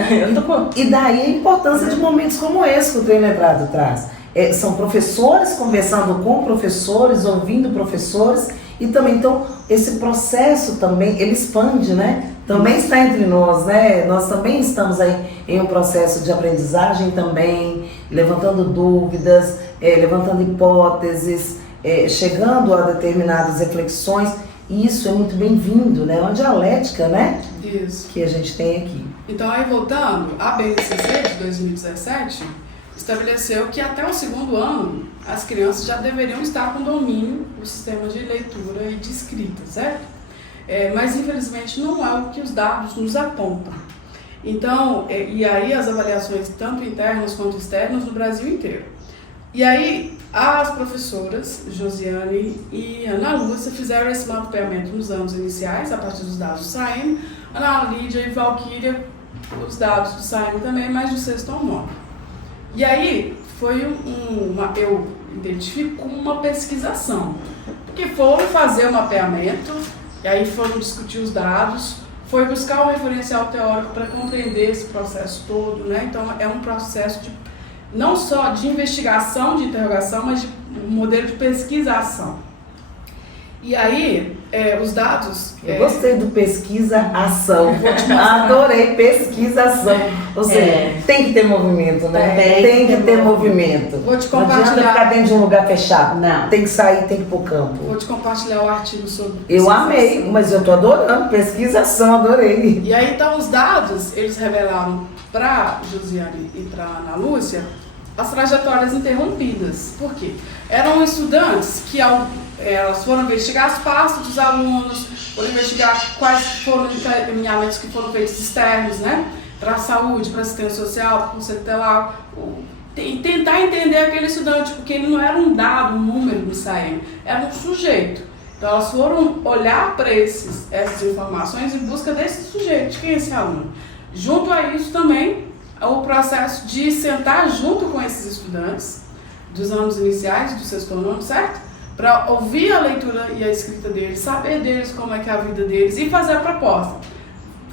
E daí a importância de momentos como esse que o Treino Letrado traz. São professores conversando com professores, ouvindo professores, e também, então, esse processo também, ele expande, né? Também está entre nós, né? Nós também estamos aí em um processo de aprendizagem também, levantando dúvidas, levantando hipóteses, chegando a determinadas reflexões, e isso é muito bem-vindo, né? É uma dialética, né? Isso. Que a gente tem aqui. Então, aí voltando, a BNCC de 2017 estabeleceu que até o segundo ano as crianças já deveriam estar com domínio do sistema de leitura e de escrita, certo? Mas infelizmente não é o que os dados nos apontam. Então, e aí as avaliações tanto internas quanto externas no Brasil inteiro. E aí as professoras Josiane e Ana Lúcia fizeram esse mapeamento nos anos iniciais, a partir dos dados do SAEME, Ana Lídia e Valquíria, os dados do SAEME também, mas do sexto ao nono. E aí foi eu identifico como uma pesquisação, porque foram fazer o mapeamento, e aí foram discutir os dados, foi buscar um referencial teórico para compreender esse processo todo, né? Então é um processo não só de investigação, de interrogação, mas de um modelo de pesquisação. E aí, os dados... Eu gostei do pesquisa-ação. Adorei pesquisação. Ou seja, tem que ter movimento, né? Tem que ter movimento. Vou te compartilhar. Não adianta ficar dentro de um lugar fechado. Não. Tem que sair, tem que ir pro campo. Vou te compartilhar o artigo sobre Eu amei, mas eu tô adorando. Pesquisação, adorei. E aí, então, os dados, eles revelaram para Josiane e para Ana Lúcia as trajetórias interrompidas. Por quê? Eram estudantes que elas foram investigar as pastas dos alunos, foram investigar quais foram os encaminhamentos que foram feitos externos, né? Para a saúde, para a assistência social, para o conselho tutelar, tentar entender aquele estudante, porque ele não era um dado, um número do SAEME, era um sujeito. Então elas foram olhar para essas informações em busca desse sujeito, quem é esse aluno. Junto a isso também, o processo de sentar junto com esses estudantes dos anos iniciais, do sexto ano, certo? Para ouvir a leitura e a escrita deles, saber deles como é que é a vida deles e fazer a proposta.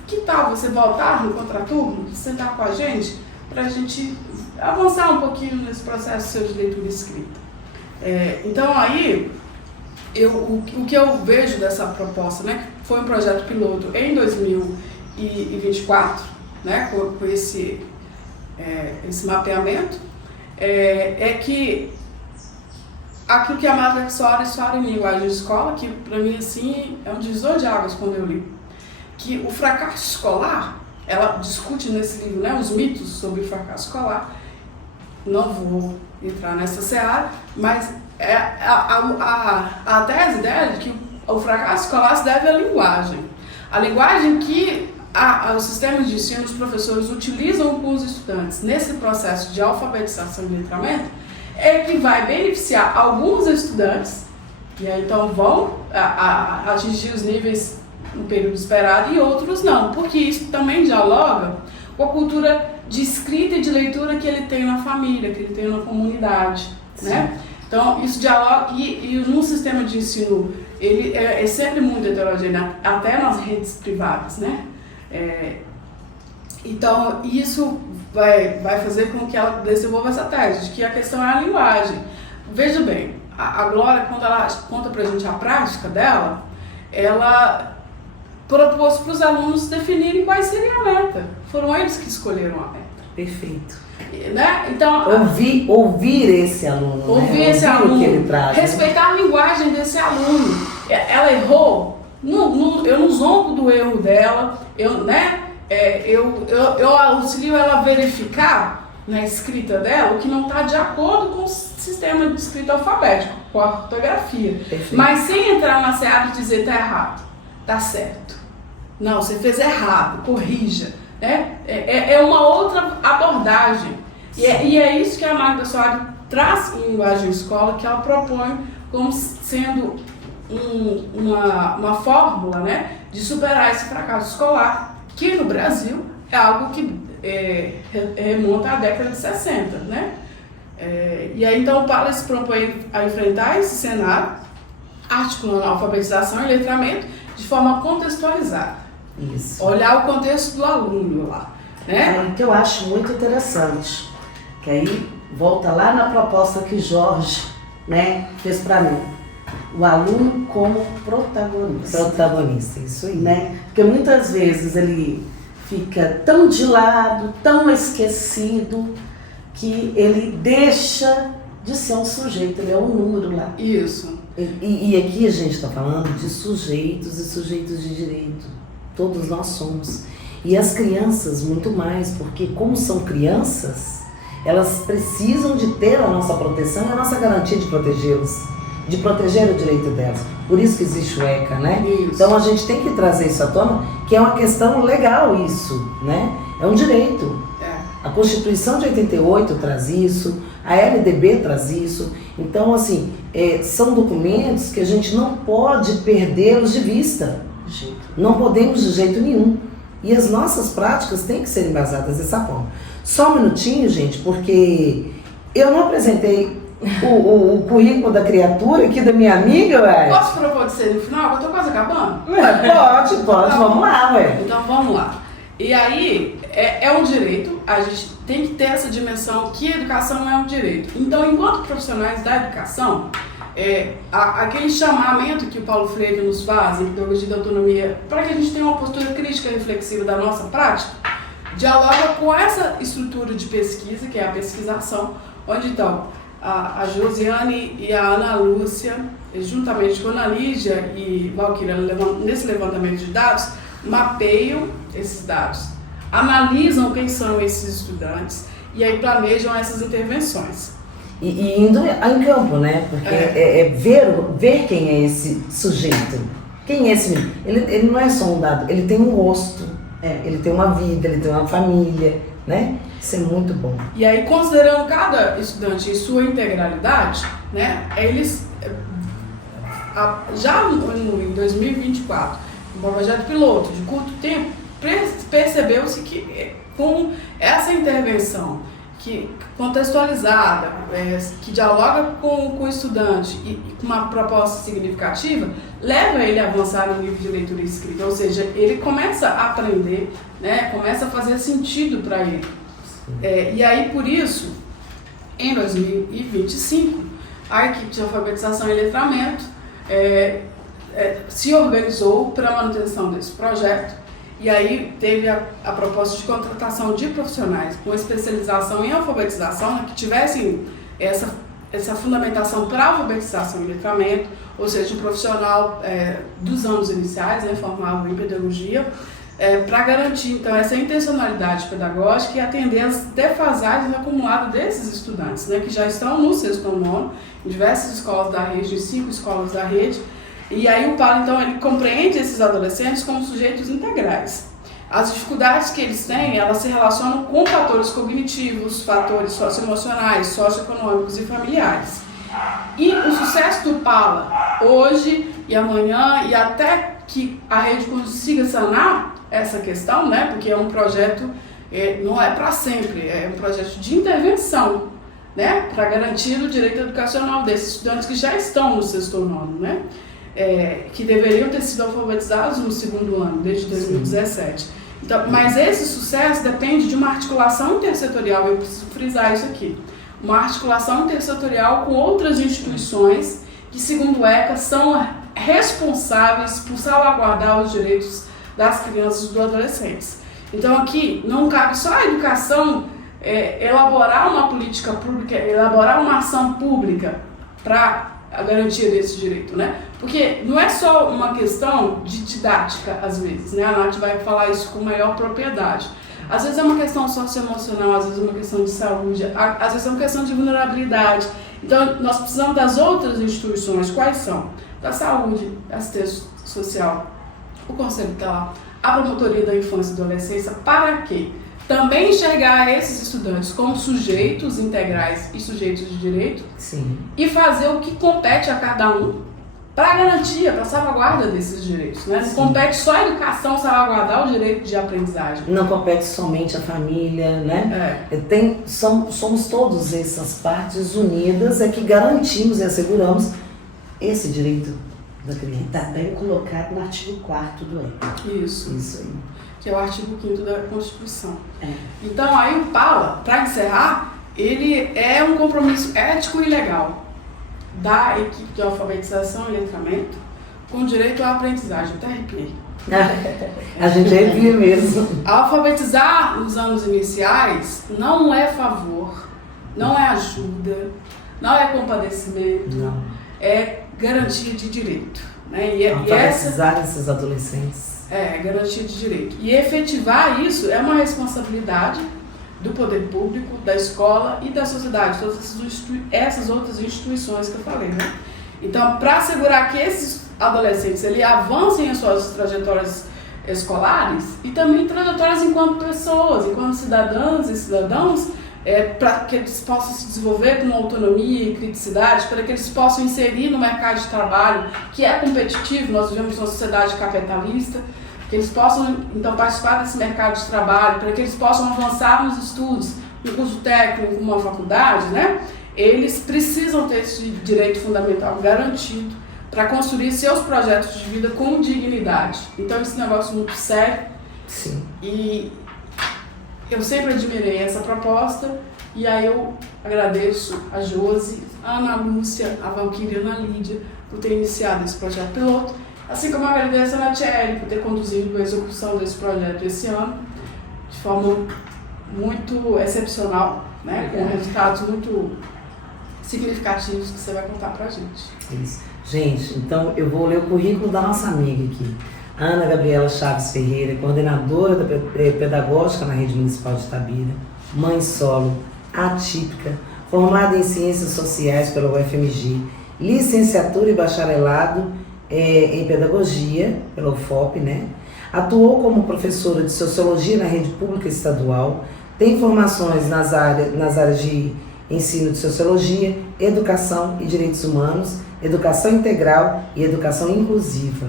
Que tal você voltar no contraturno, sentar com a gente, para a gente avançar um pouquinho nesse processo seu de leitura e escrita? Então aí, o que eu vejo dessa proposta, né, que foi um projeto piloto em 2024, né, com esse mapeamento, é que aquilo que a Marta Soares fala em Linguagem de Escola, que para mim assim é um divisor de águas quando eu li, que o fracasso escolar, ela discute nesse livro, né, os mitos sobre o fracasso escolar. Não vou entrar nessa seara, mas a tese dela é que o fracasso escolar se deve à linguagem. A linguagem que os sistemas de ensino, os professores utilizam com os estudantes nesse processo de alfabetização e letramento é que vai beneficiar alguns estudantes, E aí então vão atingir os níveis no período esperado e outros não, porque isso também dialoga com a cultura de escrita e de leitura que ele tem na família, que ele tem na comunidade, né? Então isso dialoga e no sistema de ensino ele é sempre muito heterogêneo, até nas redes privadas, né? Então isso vai fazer com que ela desenvolva essa tese, de que a questão é a linguagem. Veja bem, a Glória, quando ela conta pra gente a prática dela, ela propôs para os alunos definirem qual seria a meta. Foram eles que escolheram a meta. Perfeito. Né? Então, ouvir esse aluno, ouvir esse aluno, que ele traz, respeitar a linguagem desse aluno. Ela errou, eu não zombo do erro dela, eu auxilio ela a verificar na escrita dela o que não está de acordo com o sistema de escrita alfabético, com a ortografia. Perfeito. Mas sem entrar na seara e dizer está errado, está certo. Não, você fez errado, corrija. Né? É uma outra abordagem. E é isso que a Magda Soares traz em Linguagem Escola, que ela propõe como sendo uma fórmula, né, de superar esse fracasso escolar, que no Brasil é algo que remonta à década de 60. Né? E aí então o Paulo se propõe a enfrentar esse cenário, articulando a alfabetização e letramento de forma contextualizada. Isso. Olhar o contexto do aluno lá, né? O que eu acho muito interessante, que aí volta lá na proposta que Jorge, né, fez para mim. O aluno como protagonista. Protagonista, isso aí. Né? Porque muitas vezes ele fica tão de lado, tão esquecido, que ele deixa de ser um sujeito, ele é um número lá. Isso. E aqui a gente está falando de sujeitos e sujeitos de direito. Todos nós somos. E as crianças muito mais, porque como são crianças, elas precisam de ter a nossa proteção e a nossa garantia de protegê-los, de proteger o direito delas. Por isso que existe o ECA, né? Isso. Então a gente tem que trazer isso à tona, que é uma questão legal isso, né? É um direito. A Constituição de 88 traz isso, a LDB traz isso. Então, assim, são documentos que a gente não pode perdê-los de vista. Não podemos de jeito nenhum. E as nossas práticas têm que ser embasadas dessa forma. Só um minutinho, gente, porque eu não apresentei o currículo da criatura aqui da minha amiga, ué. Posso propor de ser no final? Eu tô quase acabando. Pode, vamos lá, ué. Então vamos lá. E aí, é um direito, a gente tem que ter essa dimensão que a educação é um direito. Então, enquanto profissionais da educação, aquele chamamento que o Paulo Freire nos faz, em Pedagogia da Autonomia, para que a gente tenha uma postura crítica e reflexiva da nossa prática, dialoga com essa estrutura de pesquisa, que é a pesquisação, onde então a Josiane e a Ana Lúcia, juntamente com a Ana Lídia e Valquíria, nesse levantamento de dados, mapeiam esses dados, analisam quem são esses estudantes e aí planejam essas intervenções. E indo em campo, né? Porque ver quem é esse sujeito. Quem é esse menino? Ele não é só um dado, ele tem um rosto, ele tem uma vida, ele tem uma família, né? Isso é muito bom. E aí, considerando cada estudante em sua integralidade, né? Eles, já em 2024, um projeto piloto de curto tempo, percebeu-se que com essa intervenção que contextualizada, que dialoga com o estudante e com uma proposta significativa, leva ele a avançar no nível de leitura e escrita, ou seja, ele começa a aprender, né, começa a fazer sentido para ele. E aí, por isso, em 2025, a equipe de alfabetização e letramento se organizou para a manutenção desse projeto. E aí teve a proposta de contratação de profissionais com especialização em alfabetização, que tivessem essa fundamentação para alfabetização e letramento, ou seja, um profissional dos anos iniciais, né, formado em pedagogia, para garantir então essa intencionalidade pedagógica e atender as defasagens acumuladas desses estudantes, né, que já estão no 6º ao 9º, em diversas escolas da rede, em 5 escolas da rede. E aí o Paulo, então, ele compreende esses adolescentes como sujeitos integrais. As dificuldades que eles têm, elas se relacionam com fatores cognitivos, fatores socioemocionais, socioeconômicos e familiares. E o sucesso do PALA, hoje e amanhã, e até que a rede consiga sanar essa questão, né? Porque é um projeto, não é para sempre, é um projeto de intervenção, né? Para garantir o direito educacional desses estudantes que já estão no 6º ano, né? Que deveriam ter sido alfabetizados no 2º ano, desde 2017. Então, mas esse sucesso depende de uma articulação intersetorial, eu preciso frisar isso aqui. Uma articulação intersetorial com outras instituições que, segundo o ECA, são responsáveis por salvaguardar os direitos das crianças e dos adolescentes. Então aqui não cabe só a educação elaborar uma política pública, elaborar uma ação pública para a garantia desse direito, né? Porque não é só uma questão de didática, às vezes, né? A Nath vai falar isso com maior propriedade. Às vezes é uma questão socioemocional, às vezes é uma questão de saúde, às vezes é uma questão de vulnerabilidade. Então, nós precisamos das outras instituições. Quais são? Da saúde, assistência social, o Conselho Tutelar, a Promotoria da Infância e Adolescência. Para quê? Também enxergar esses estudantes como sujeitos integrais e sujeitos de direito. Sim. E fazer o que compete a cada um para a garantia, para a salvaguarda desses direitos. Né? Não compete só a educação salvaguardar o direito de aprendizagem. Não compete somente a família, né? Somos todas essas partes unidas que garantimos e asseguramos esse direito da criança. Está bem colocado no artigo 4º do ECA. Isso aí. Que é o artigo 5º da Constituição. Então, aí o PALA, para encerrar, ele é um compromisso ético e legal da equipe de alfabetização e letramento com direito à aprendizagem. Até arrepiei. A gente arrepia mesmo. Alfabetizar nos anos iniciais não é favor, não é ajuda, não é compadecimento, não. É garantia de direito. Né? Alfabetizar esses adolescentes. Garantia de direito. E efetivar isso é uma responsabilidade do poder público, da escola e da sociedade, todas essas outras instituições que eu falei, né? Então, para assegurar que esses adolescentes avancem as suas trajetórias escolares e também trajetórias enquanto pessoas, enquanto cidadãs e cidadãos, para que eles possam se desenvolver com autonomia e criticidade, para que eles possam inserir no mercado de trabalho, que é competitivo, nós vivemos uma sociedade capitalista, que eles possam, então, participar desse mercado de trabalho, para que eles possam avançar nos estudos, um curso técnico, uma faculdade, né? Eles precisam ter esse direito fundamental garantido para construir seus projetos de vida com dignidade. Então, esse negócio é muito sério. Sim. E eu sempre admirei essa proposta, e aí eu agradeço a Josi, a Ana Lúcia, a Valquíria e a Ana Lídia por ter iniciado esse projeto piloto, assim como eu agradeço a Natiele por ter conduzido a execução desse projeto esse ano, de forma muito excepcional, né? Com resultados muito significativos que você vai contar pra gente. Isso. Gente, então eu vou ler o currículo da nossa amiga aqui. Ana Gabriela Chaves Ferreira, coordenadora da pedagógica na Rede Municipal de Itabira, mãe solo, atípica, formada em Ciências Sociais pela UFMG, licenciatura e bacharelado em Pedagogia pela UFOP, né? Atuou como professora de Sociologia na Rede Pública Estadual, tem formações nas áreas de ensino de Sociologia, Educação e Direitos Humanos, Educação Integral e Educação Inclusiva.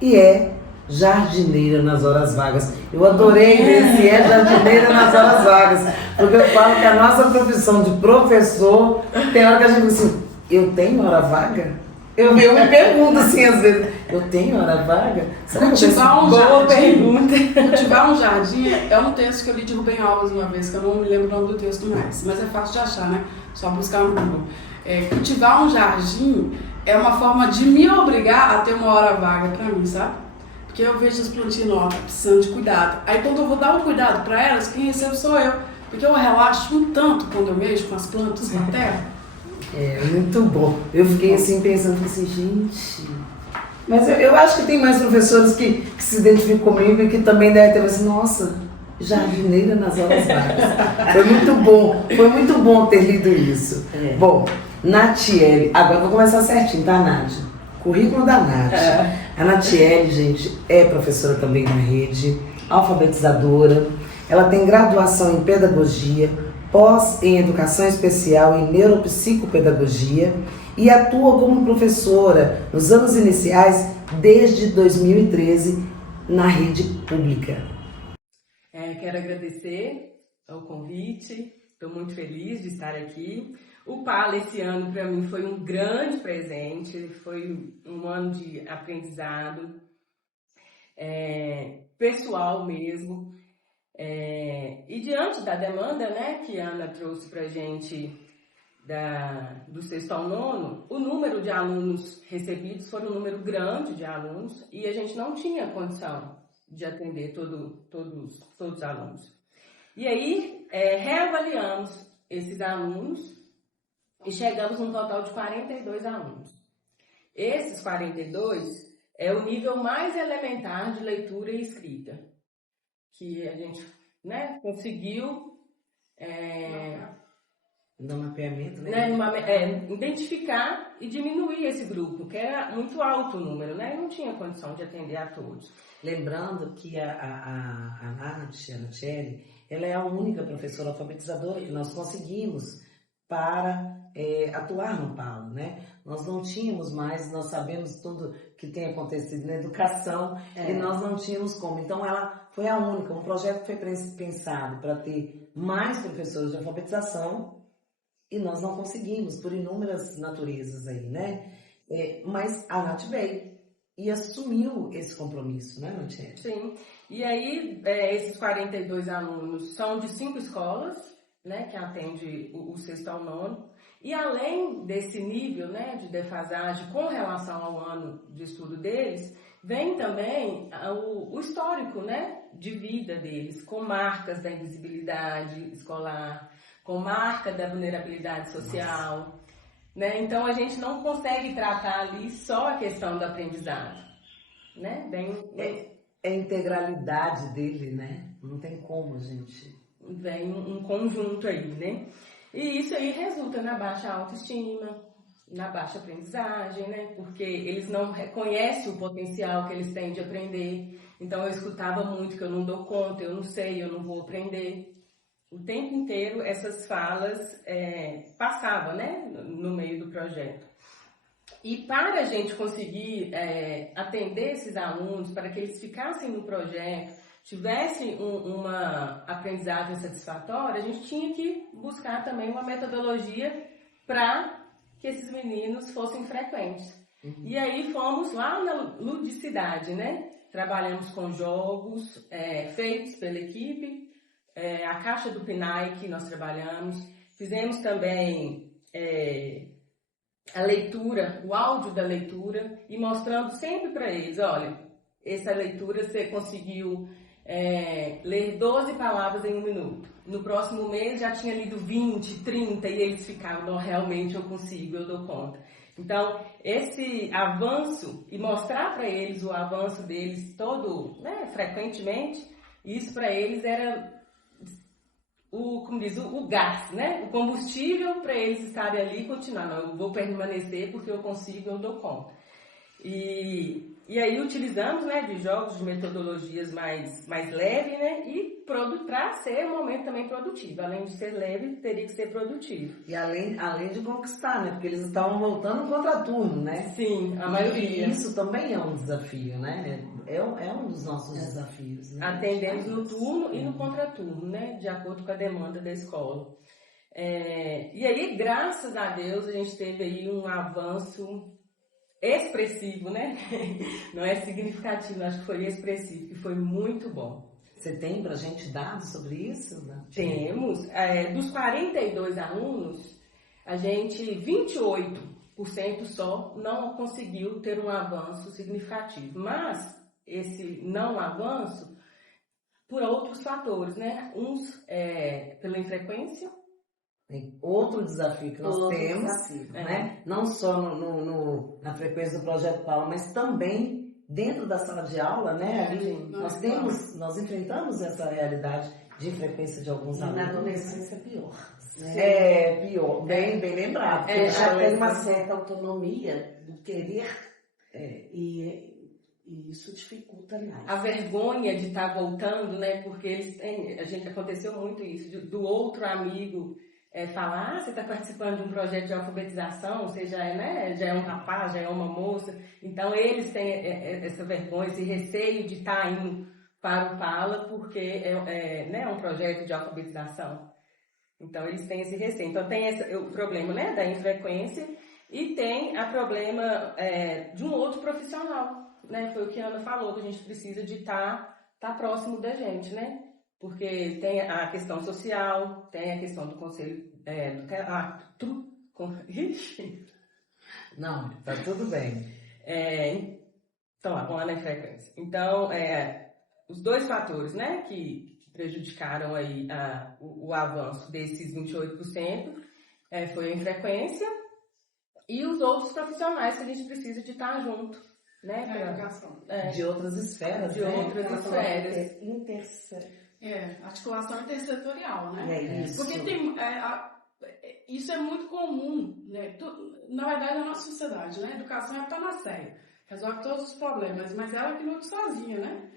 E é jardineira nas horas vagas. Eu adorei ver se é jardineira nas horas vagas, porque eu falo que a nossa profissão de professor, tem hora que a gente diz assim, eu tenho hora vaga? Eu me pergunto assim às vezes, eu tenho hora vaga? Cultivar um jardim. Cultivar um jardim é um texto que eu li de Rubem Alves uma vez, que eu não me lembro o nome do texto mais, mas é fácil de achar, né? Só buscar no Google. Cultivar um jardim é uma forma de me obrigar a ter uma hora vaga pra mim, sabe? Porque eu vejo as plantinhas novas precisando de cuidado. Aí quando eu vou dar um cuidado pra elas, quem recebe sou eu. Porque eu relaxo um tanto quando eu mexo com as plantas, com a terra. É muito bom. Eu fiquei assim pensando assim, gente... Mas eu acho que tem mais professores que se identificam comigo e que também devem ter assim, nossa, jardineira nas horas vagas. Foi muito bom ter lido isso. Bom, Natiele, agora eu vou começar certinho, tá, Nádia? Currículo da Nádia. A Natiele, gente, é professora também na rede, alfabetizadora. Ela tem graduação em Pedagogia, pós em Educação Especial e Neuropsicopedagogia e atua como professora nos anos iniciais desde 2013 na rede pública. Quero agradecer o convite, estou muito feliz de estar aqui. O PALA esse ano para mim foi um grande presente, foi um ano de aprendizado pessoal mesmo. E diante da demanda, né, que a Ana trouxe para a gente do 6º ao 9º, o número de alunos recebidos foi um número grande de alunos e a gente não tinha condição de atender todos os alunos. E aí, reavaliamos esses alunos e chegamos num total de 42 alunos. Esses 42 é o nível mais elementar de leitura e escrita, que a gente, né, conseguiu no mapeamento, né? Identificar e diminuir esse grupo, que era muito alto o número, né? Não tinha condição de atender a todos. Lembrando que a Nath, a Nacheli, ela é a única professora alfabetizadora que nós conseguimos para atuar no PALA, né? Nós não tínhamos mais, nós sabemos tudo que tem acontecido na educação e nós não tínhamos como. Então ela foi a única, um projeto que foi pensado para ter mais professores de alfabetização e nós não conseguimos, por inúmeras naturezas aí, né? Mas a Nath veio e assumiu esse compromisso, né, Nath? Sim. E aí, esses 42 alunos são de 5 escolas, né, que atende o 6º ao 9º. E além desse nível, né, de defasagem com relação ao ano de estudo deles, vem também o histórico, né, de vida deles, com marcas da invisibilidade escolar, com marca da vulnerabilidade social, né? Então a gente não consegue tratar ali só a questão do aprendizado, né? É a integralidade dele, né? Não tem como, gente. Vem um conjunto aí, né? E isso aí resulta na baixa autoestima, na baixa aprendizagem, né? Porque eles não reconhecem o potencial que eles têm de aprender. Então eu escutava muito que eu não dou conta, eu não sei, eu não vou aprender. O tempo inteiro essas falas passavam, né, no meio do projeto. E para a gente conseguir atender esses alunos, para que eles ficassem no projeto, tivessem uma aprendizagem satisfatória, a gente tinha que buscar também uma metodologia para que esses meninos fossem frequentes. Uhum. E aí fomos lá na ludicidade, né? Trabalhamos com jogos feitos pela equipe, a caixa do PNAE que nós trabalhamos, fizemos também a leitura, o áudio da leitura e mostrando sempre para eles, olha, essa leitura você conseguiu ler 12 palavras em 1 minuto. No próximo mês já tinha lido 20, 30 e eles ficavam, não, realmente eu consigo, eu dou conta. Então, esse avanço e mostrar para eles o avanço deles todo, né, frequentemente, isso para eles era o gás, né? O combustível para eles estarem ali e continuar. Não, eu vou permanecer porque eu consigo, eu dou conta. E aí utilizamos, né, de jogos, de metodologias mais leves, né? E para ser um momento também produtivo. Além de ser leve, teria que ser produtivo. E além de conquistar, né? Porque eles estavam voltando contra turno, né? Sim, a maioria. E isso também é um desafio, né? É um dos nossos desafios, né? Atendemos no turno e no contraturno, né? De acordo com a demanda da escola. E aí, graças a Deus, a gente teve aí um avanço expressivo, né? Não é significativo, acho que foi expressivo, que foi muito bom. Você tem pra gente dados sobre isso? Né? Temos. Dos 42 alunos, a gente, 28% só não conseguiu ter um avanço significativo. Mas esse não avanço por outros fatores, né? Uns pela infrequência. Tem outro desafio que nós temos, né? Não só na frequência do Projeto PALA, mas também dentro da sala de aula, né? Ali, nós enfrentamos essa realidade de frequência de alguns alunos. Na adolescência é pior. Né? Pior, bem lembrado. Já tem uma certa autonomia do querer e E isso dificulta mais. A vergonha de estar voltando, né? Porque aconteceu muito isso, do outro amigo falar, você está participando de um projeto de alfabetização, você já é um rapaz, já é uma moça. Então eles têm essa vergonha, esse receio de estar indo para o Pala, porque é um projeto de alfabetização. Então eles têm esse receio. Então tem o problema, né, da infrequência e tem o problema de um outro profissional, né? Foi o que a Ana falou, que a gente precisa de estar próximo da gente, né? Porque tem a questão social, tem a questão do conselho Não, tá tudo bem. Então, vamos lá na frequência. Então, os dois fatores, né, que prejudicaram aí o avanço desses 28% foi a infrequência e os outros profissionais que a gente precisa de estar junto, né? Educação. De outras esferas, de né? outras esferas. Articulação intersetorial, né? É isso. Porque isso é muito comum, né? Na verdade, na nossa sociedade, né? A educação é a panaceia, resolve todos os problemas, mas ela que luta sozinha, né?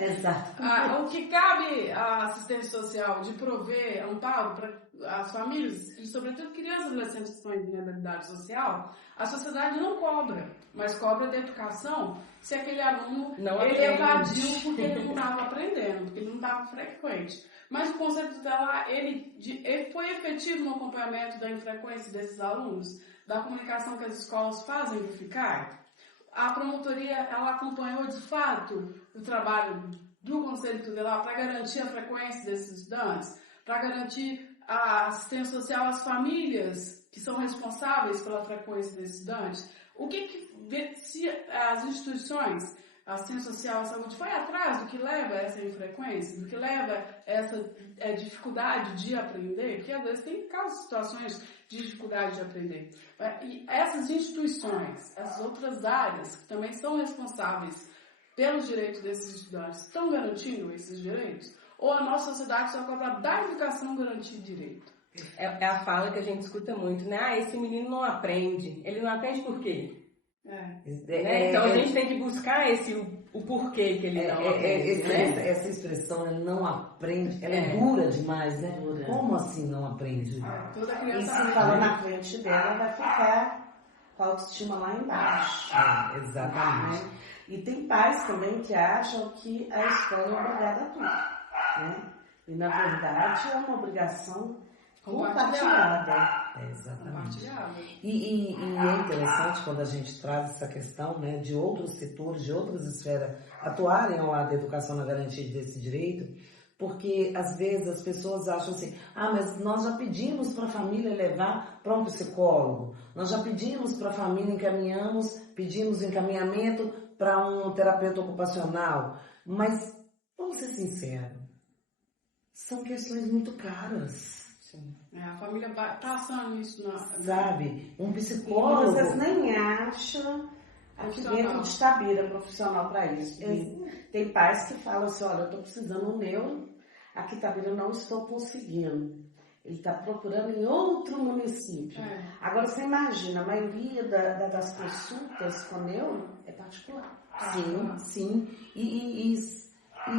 Exato. O que cabe à assistência social de prover amparo para as famílias, e sobretudo crianças e adolescentes que estão em vulnerabilidade social, a sociedade não cobra, mas cobra da educação se aquele aluno ele evadiu porque ele não estava aprendendo, porque ele não estava frequente. Mas o conceito tutelar, ele foi efetivo no acompanhamento da infrequência desses alunos, da comunicação que as escolas fazem eficaz. A promotoria, ela acompanhou de fato o trabalho do Conselho Tutelar para garantir a frequência desses estudantes, para garantir a assistência social às famílias que são responsáveis pela frequência desses estudantes. Se as instituições, a assistência social e a saúde, foi atrás do que leva a essa infrequência, do que leva a essa dificuldade de aprender, porque às vezes tem situações de dificuldade de aprender. E essas instituições, essas outras áreas que também são responsáveis pelos direitos desses estudantes, estão garantindo esses direitos? Ou a nossa sociedade só cobra da educação garantir direito? É a fala que a gente escuta muito, né? Esse menino não aprende. Ele não aprende por quê? Então a gente tem que buscar o porquê que ele não aprende. Essa expressão, ele não aprende, ela é dura demais, né? Dura. Como assim não aprende? Toda criança e se fala na frente dela, vai ficar com a autoestima lá embaixo. Exatamente. Né? E tem pais também que acham que a escola é obrigada a tudo. Né? E na verdade é uma obrigação compartilhada. Exatamente. E é interessante quando a gente traz essa questão, né, de outros setores, de outras esferas atuarem ao lado da educação na garantia desse direito, porque às vezes as pessoas acham assim, mas nós já pedimos para a família levar para um psicólogo, nós já pedimos para a família, pedimos encaminhamento para um terapeuta ocupacional, mas vamos ser sinceros, são questões muito caras. A família vai passando isso, sabe? Um E psicólogo. vocês nem acham aqui dentro de Itabira profissional para isso. Tem pais que falam assim, olha, eu estou precisando de um neuro, aqui em Itabira eu não estou conseguindo. Ele está procurando em outro município. Agora você imagina, a maioria das consultas com neuro é particular. Sim. E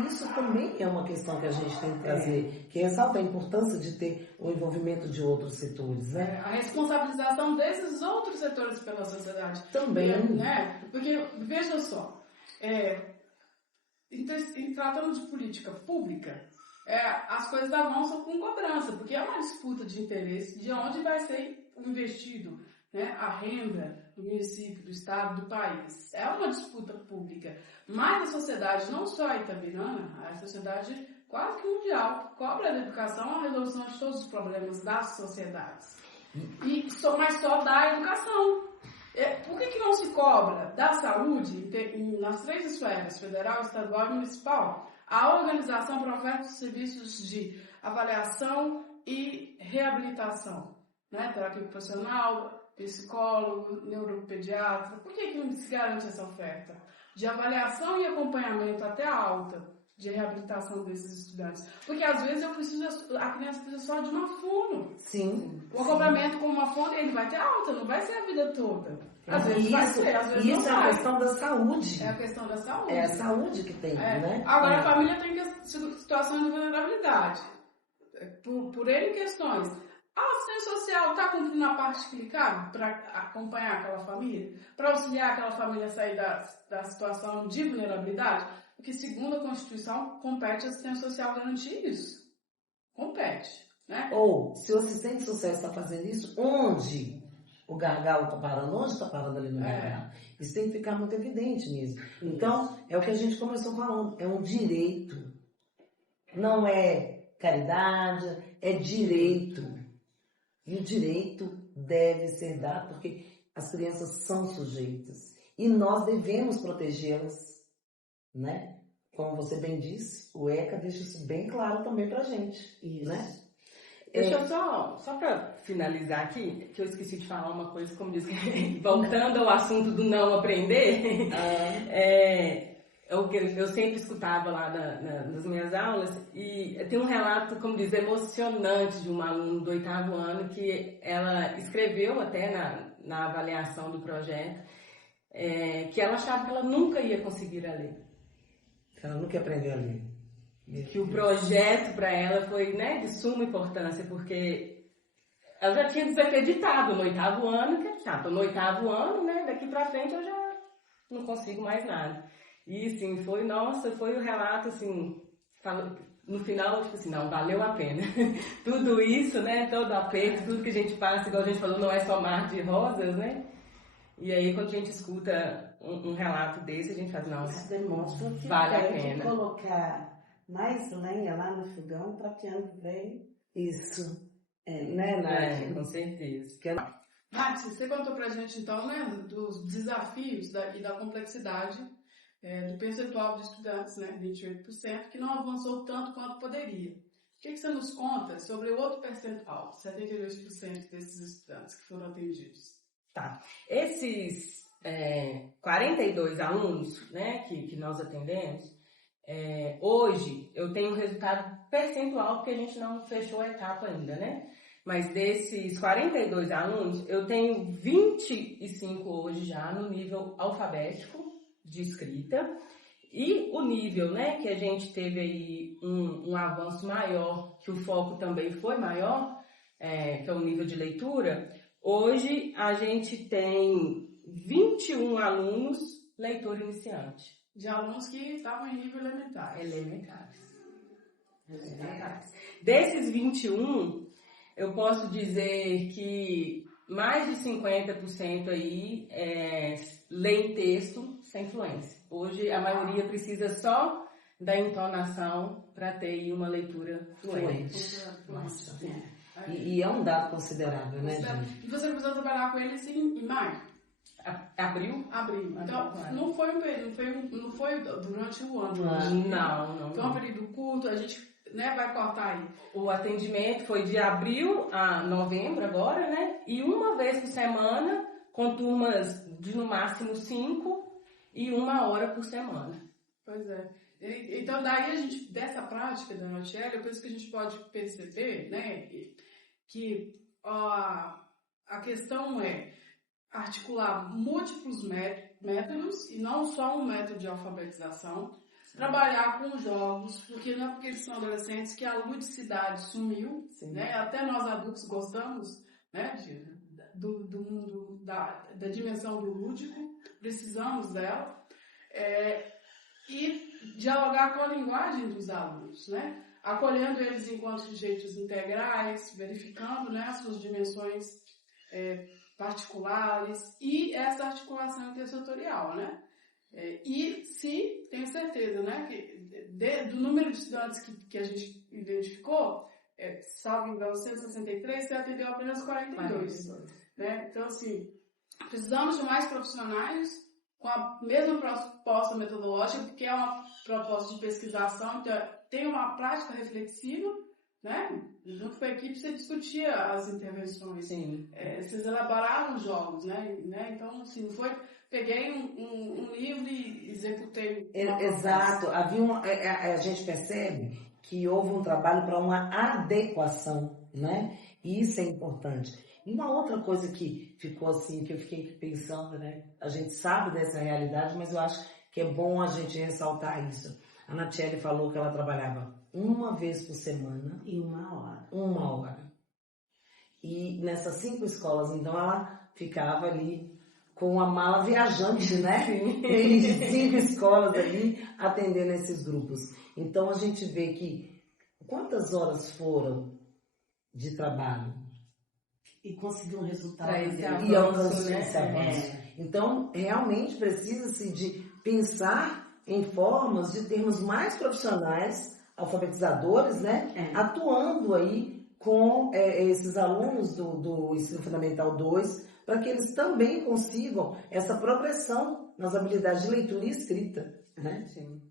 isso também é uma questão que a gente tem que trazer, que ressalta a importância de ter o envolvimento de outros setores, né? A responsabilização desses outros setores pela sociedade. Também. Né? Porque, veja só, em tratando de política pública, as coisas avançam com cobrança, porque é uma disputa de interesse de onde vai ser investido, né, a renda do município, do estado, do país. É uma disputa pública. Mas a sociedade, não só a itabirana, a sociedade quase que mundial, que cobra da educação a resolução de todos os problemas das sociedades. Mas só da educação. Por que não se cobra da saúde, nas 3 esferas, federal, estadual e municipal, a organização para oferta de serviços de avaliação e reabilitação? Né? Terapia ocupacional, psicólogo, neuropediatra. Por que não se garante essa oferta? De avaliação e acompanhamento até a alta de reabilitação desses estudantes. Porque às vezes a criança precisa só de uma fono. Sim. O acompanhamento com uma uma fonte, ele vai ter alta, não vai ser a vida toda. Às vezes vai ser, às vezes isso não é vai. a questão da saúde. É a questão da saúde. É a saúde que tem, né? Agora, a família tem situação de vulnerabilidade. Por N questões. A assistência social está cumprindo a parte que lhe cabe para acompanhar aquela família? Para auxiliar aquela família a sair da situação de vulnerabilidade? Porque, segundo a Constituição, compete a assistência social garantir isso. Compete. Né? Ou, se o assistente social está fazendo isso, onde o gargalo está parando? Onde está parando ali no gargalo? Isso tem que ficar muito evidente mesmo. Então, é o que a gente começou falando. É um direito. Não é caridade, é direito. E o direito deve ser dado porque as crianças são sujeitas. E nós devemos protegê-las, né? Como você bem disse, o ECA deixa isso bem claro também pra gente. Isso. Né? Deixa eu só para finalizar aqui, que eu esqueci de falar uma coisa, como diz, voltando ao assunto do não aprender, eu sempre escutava lá nas minhas aulas, e tem um relato, como diz, emocionante de uma aluna do 8º ano, que ela escreveu até na avaliação do projeto, que ela achava que ela nunca ia conseguir ler. Ela nunca aprendeu a ler. Que o projeto para ela foi, né, de suma importância, porque ela já tinha desacreditado no 8º ano, que tô no 8º ano, né, daqui para frente eu já não consigo mais nada. E assim, foi o relato assim, no final, tipo assim, não, valeu a pena. Tudo isso, né, todo aperto, tudo que a gente passa, igual a gente falou, não é só mar de rosas, né? E aí quando a gente escuta um relato desse, a gente faz, não, isso demonstra que vale a tem pena. que colocar mais lenha lá no fogão para que ano que vem. Isso. Né, Nath? Com certeza. Nath, você contou pra gente então, né, dos desafios e da complexidade do percentual de estudantes, né, 28%, que não avançou tanto quanto poderia. O que você nos conta sobre o outro percentual, 72% desses estudantes que foram atendidos? Tá. Esses 42 alunos, né, que nós atendemos, hoje eu tenho um resultado percentual porque a gente não fechou a etapa ainda, né? Mas desses 42 alunos, eu tenho 25 hoje já no nível alfabético de escrita, e o nível, né, que a gente teve aí um avanço maior, que o foco também foi maior, que é o nível de leitura. Hoje a gente tem 21 alunos leitor iniciante. De alunos que estavam em nível elementar. Elementares. Desses 21, eu posso dizer que mais de 50% aí leem texto sem fluência. Hoje a maioria precisa só da entonação para ter aí uma leitura fluente. E é um dado considerável, né, gente? E você precisou trabalhar com eles em maio? Abril? Então, não foi durante o ano. Não. Foi um período curto, a gente, né, vai cortar aí. O atendimento foi de abril a novembro agora, né? E uma vez por semana, com turmas de no máximo 5 e 1 hora por semana. Pois é. Então, daí a gente, dessa prática da Notielli, eu penso que a gente pode perceber, né, que a questão é articular múltiplos métodos e não só um método de alfabetização. Sim. Trabalhar com jogos, porque não é porque eles são adolescentes que a ludicidade sumiu, né? Até nós adultos gostamos, né, do mundo, da dimensão do lúdico, precisamos dela. E dialogar com a linguagem dos alunos, né? Acolhendo eles enquanto sujeitos integrais, verificando, né, as suas dimensões particulares e essa articulação intersetorial, né? E sim, tenho certeza, né, que do número de estudantes que a gente identificou, salvo engano, 163, você atendeu apenas 42. Né? Então, assim, precisamos de mais profissionais com a mesma proposta metodológica, porque é uma proposta de pesquisação, então tem uma prática reflexiva, né? Junto com a equipe você discutia as intervenções. Sim. Vocês elaboraram jogos, né? Então, assim, não foi... Peguei um livro e executei uma Exato. A gente percebe que houve um trabalho para uma adequação, né? E isso é importante. Uma outra coisa que ficou assim, que eu fiquei pensando, né? A gente sabe dessa realidade, mas eu acho que é bom a gente ressaltar isso. A Natiele falou que ela trabalhava uma vez por semana. E 1 hora. 1 hora. E nessas 5 escolas, então, ela ficava ali com a mala viajante, né? Em 5 escolas ali, atendendo esses grupos. Então, a gente vê que quantas horas foram de trabalho? E conseguir um resultado. Pra esse avanço, E alcançou né? esse avanço. Então, realmente precisa-se de pensar em formas de termos mais profissionais, alfabetizadores, né? Atuando aí com esses alunos do Ensino Fundamental 2, para que eles também consigam essa progressão nas habilidades de leitura e escrita, né? Sim.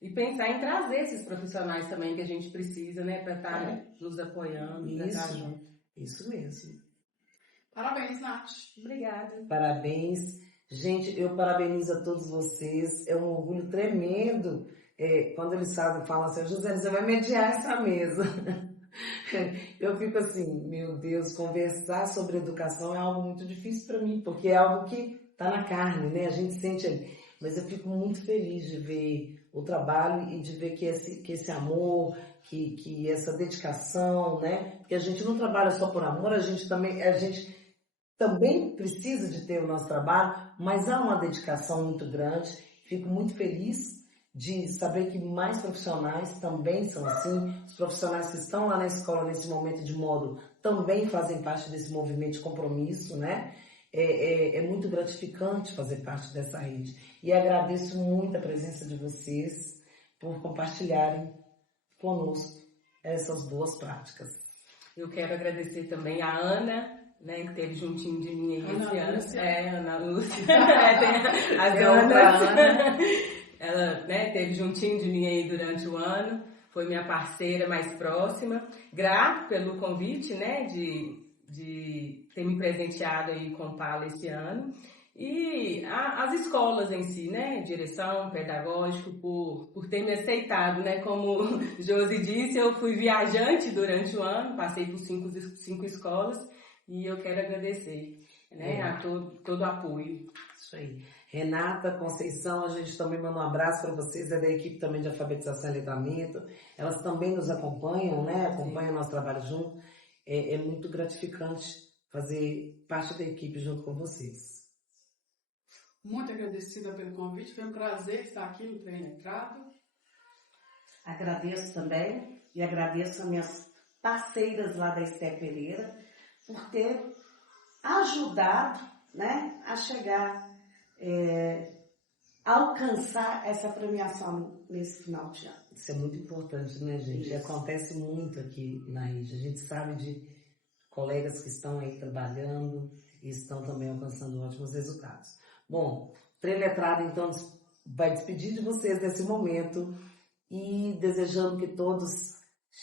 E pensar em trazer esses profissionais também que a gente precisa, né? Para estar nos apoiando, para estar junto. Isso mesmo. Parabéns, Nath. Obrigada. Parabéns. Gente, eu parabenizo a todos vocês. É um orgulho tremendo quando eles falam assim, José, você vai mediar essa mesa. Eu fico assim, meu Deus, conversar sobre educação é algo muito difícil para mim, porque é algo que está na carne, né? A gente sente ali. Mas eu fico muito feliz de ver o trabalho e de ver que esse amor, que essa dedicação, né? Porque a gente não trabalha só por amor, a gente também precisa de ter o nosso trabalho, mas há uma dedicação muito grande. Fico muito feliz de saber que mais profissionais também são assim. Os profissionais que estão lá na escola nesse momento de módulo também fazem parte desse movimento de compromisso, né? É muito gratificante fazer parte dessa rede. E agradeço muito a presença de vocês por compartilharem conosco essas boas práticas. Eu quero agradecer também a Ana, né, que esteve juntinho de mim aí esse ano. Ana Lúcia. Tem a outra Ana. Ela, né, esteve juntinho de mim aí durante o ano. Foi minha parceira mais próxima. Grato pelo convite, né, de ter me presenteado aí com o Pala esse ano. E as escolas em si, né, direção, pedagógico, por ter me aceitado, né, como Josi disse, eu fui viajante durante o ano, passei por 5 escolas e eu quero agradecer, né, a todo o apoio. Isso aí. Renata, Conceição, a gente também manda um abraço para vocês, é da equipe também de alfabetização e letramento, elas também nos acompanham, né, acompanham o nosso trabalho junto, é muito gratificante fazer parte da equipe junto com vocês. Muito agradecida pelo convite, foi um prazer estar aqui no Trem Letrado. Agradeço também e agradeço as minhas parceiras lá da Esté Pereira por ter ajudado, né, a chegar, a alcançar essa premiação nesse final de ano. Isso é muito importante, né, gente? Isso. Acontece muito aqui na rede. A gente sabe de colegas que estão aí trabalhando e estão também alcançando ótimos resultados. Bom, Trem Letrado, então, vai despedir de vocês nesse momento e desejando que todos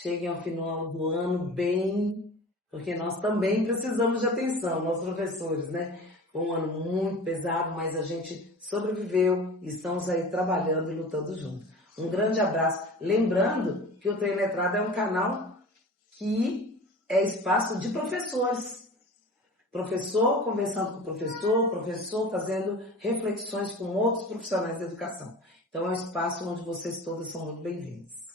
cheguem ao final do ano bem, porque nós também precisamos de atenção, nós professores, né? Foi um ano muito pesado, mas a gente sobreviveu e estamos aí trabalhando e lutando juntos. Um grande abraço. Lembrando que o Trem Letrado é um canal que é espaço de professores. Professor conversando com o professor fazendo reflexões com outros profissionais da educação. Então é um espaço onde vocês todos são muito bem-vindos.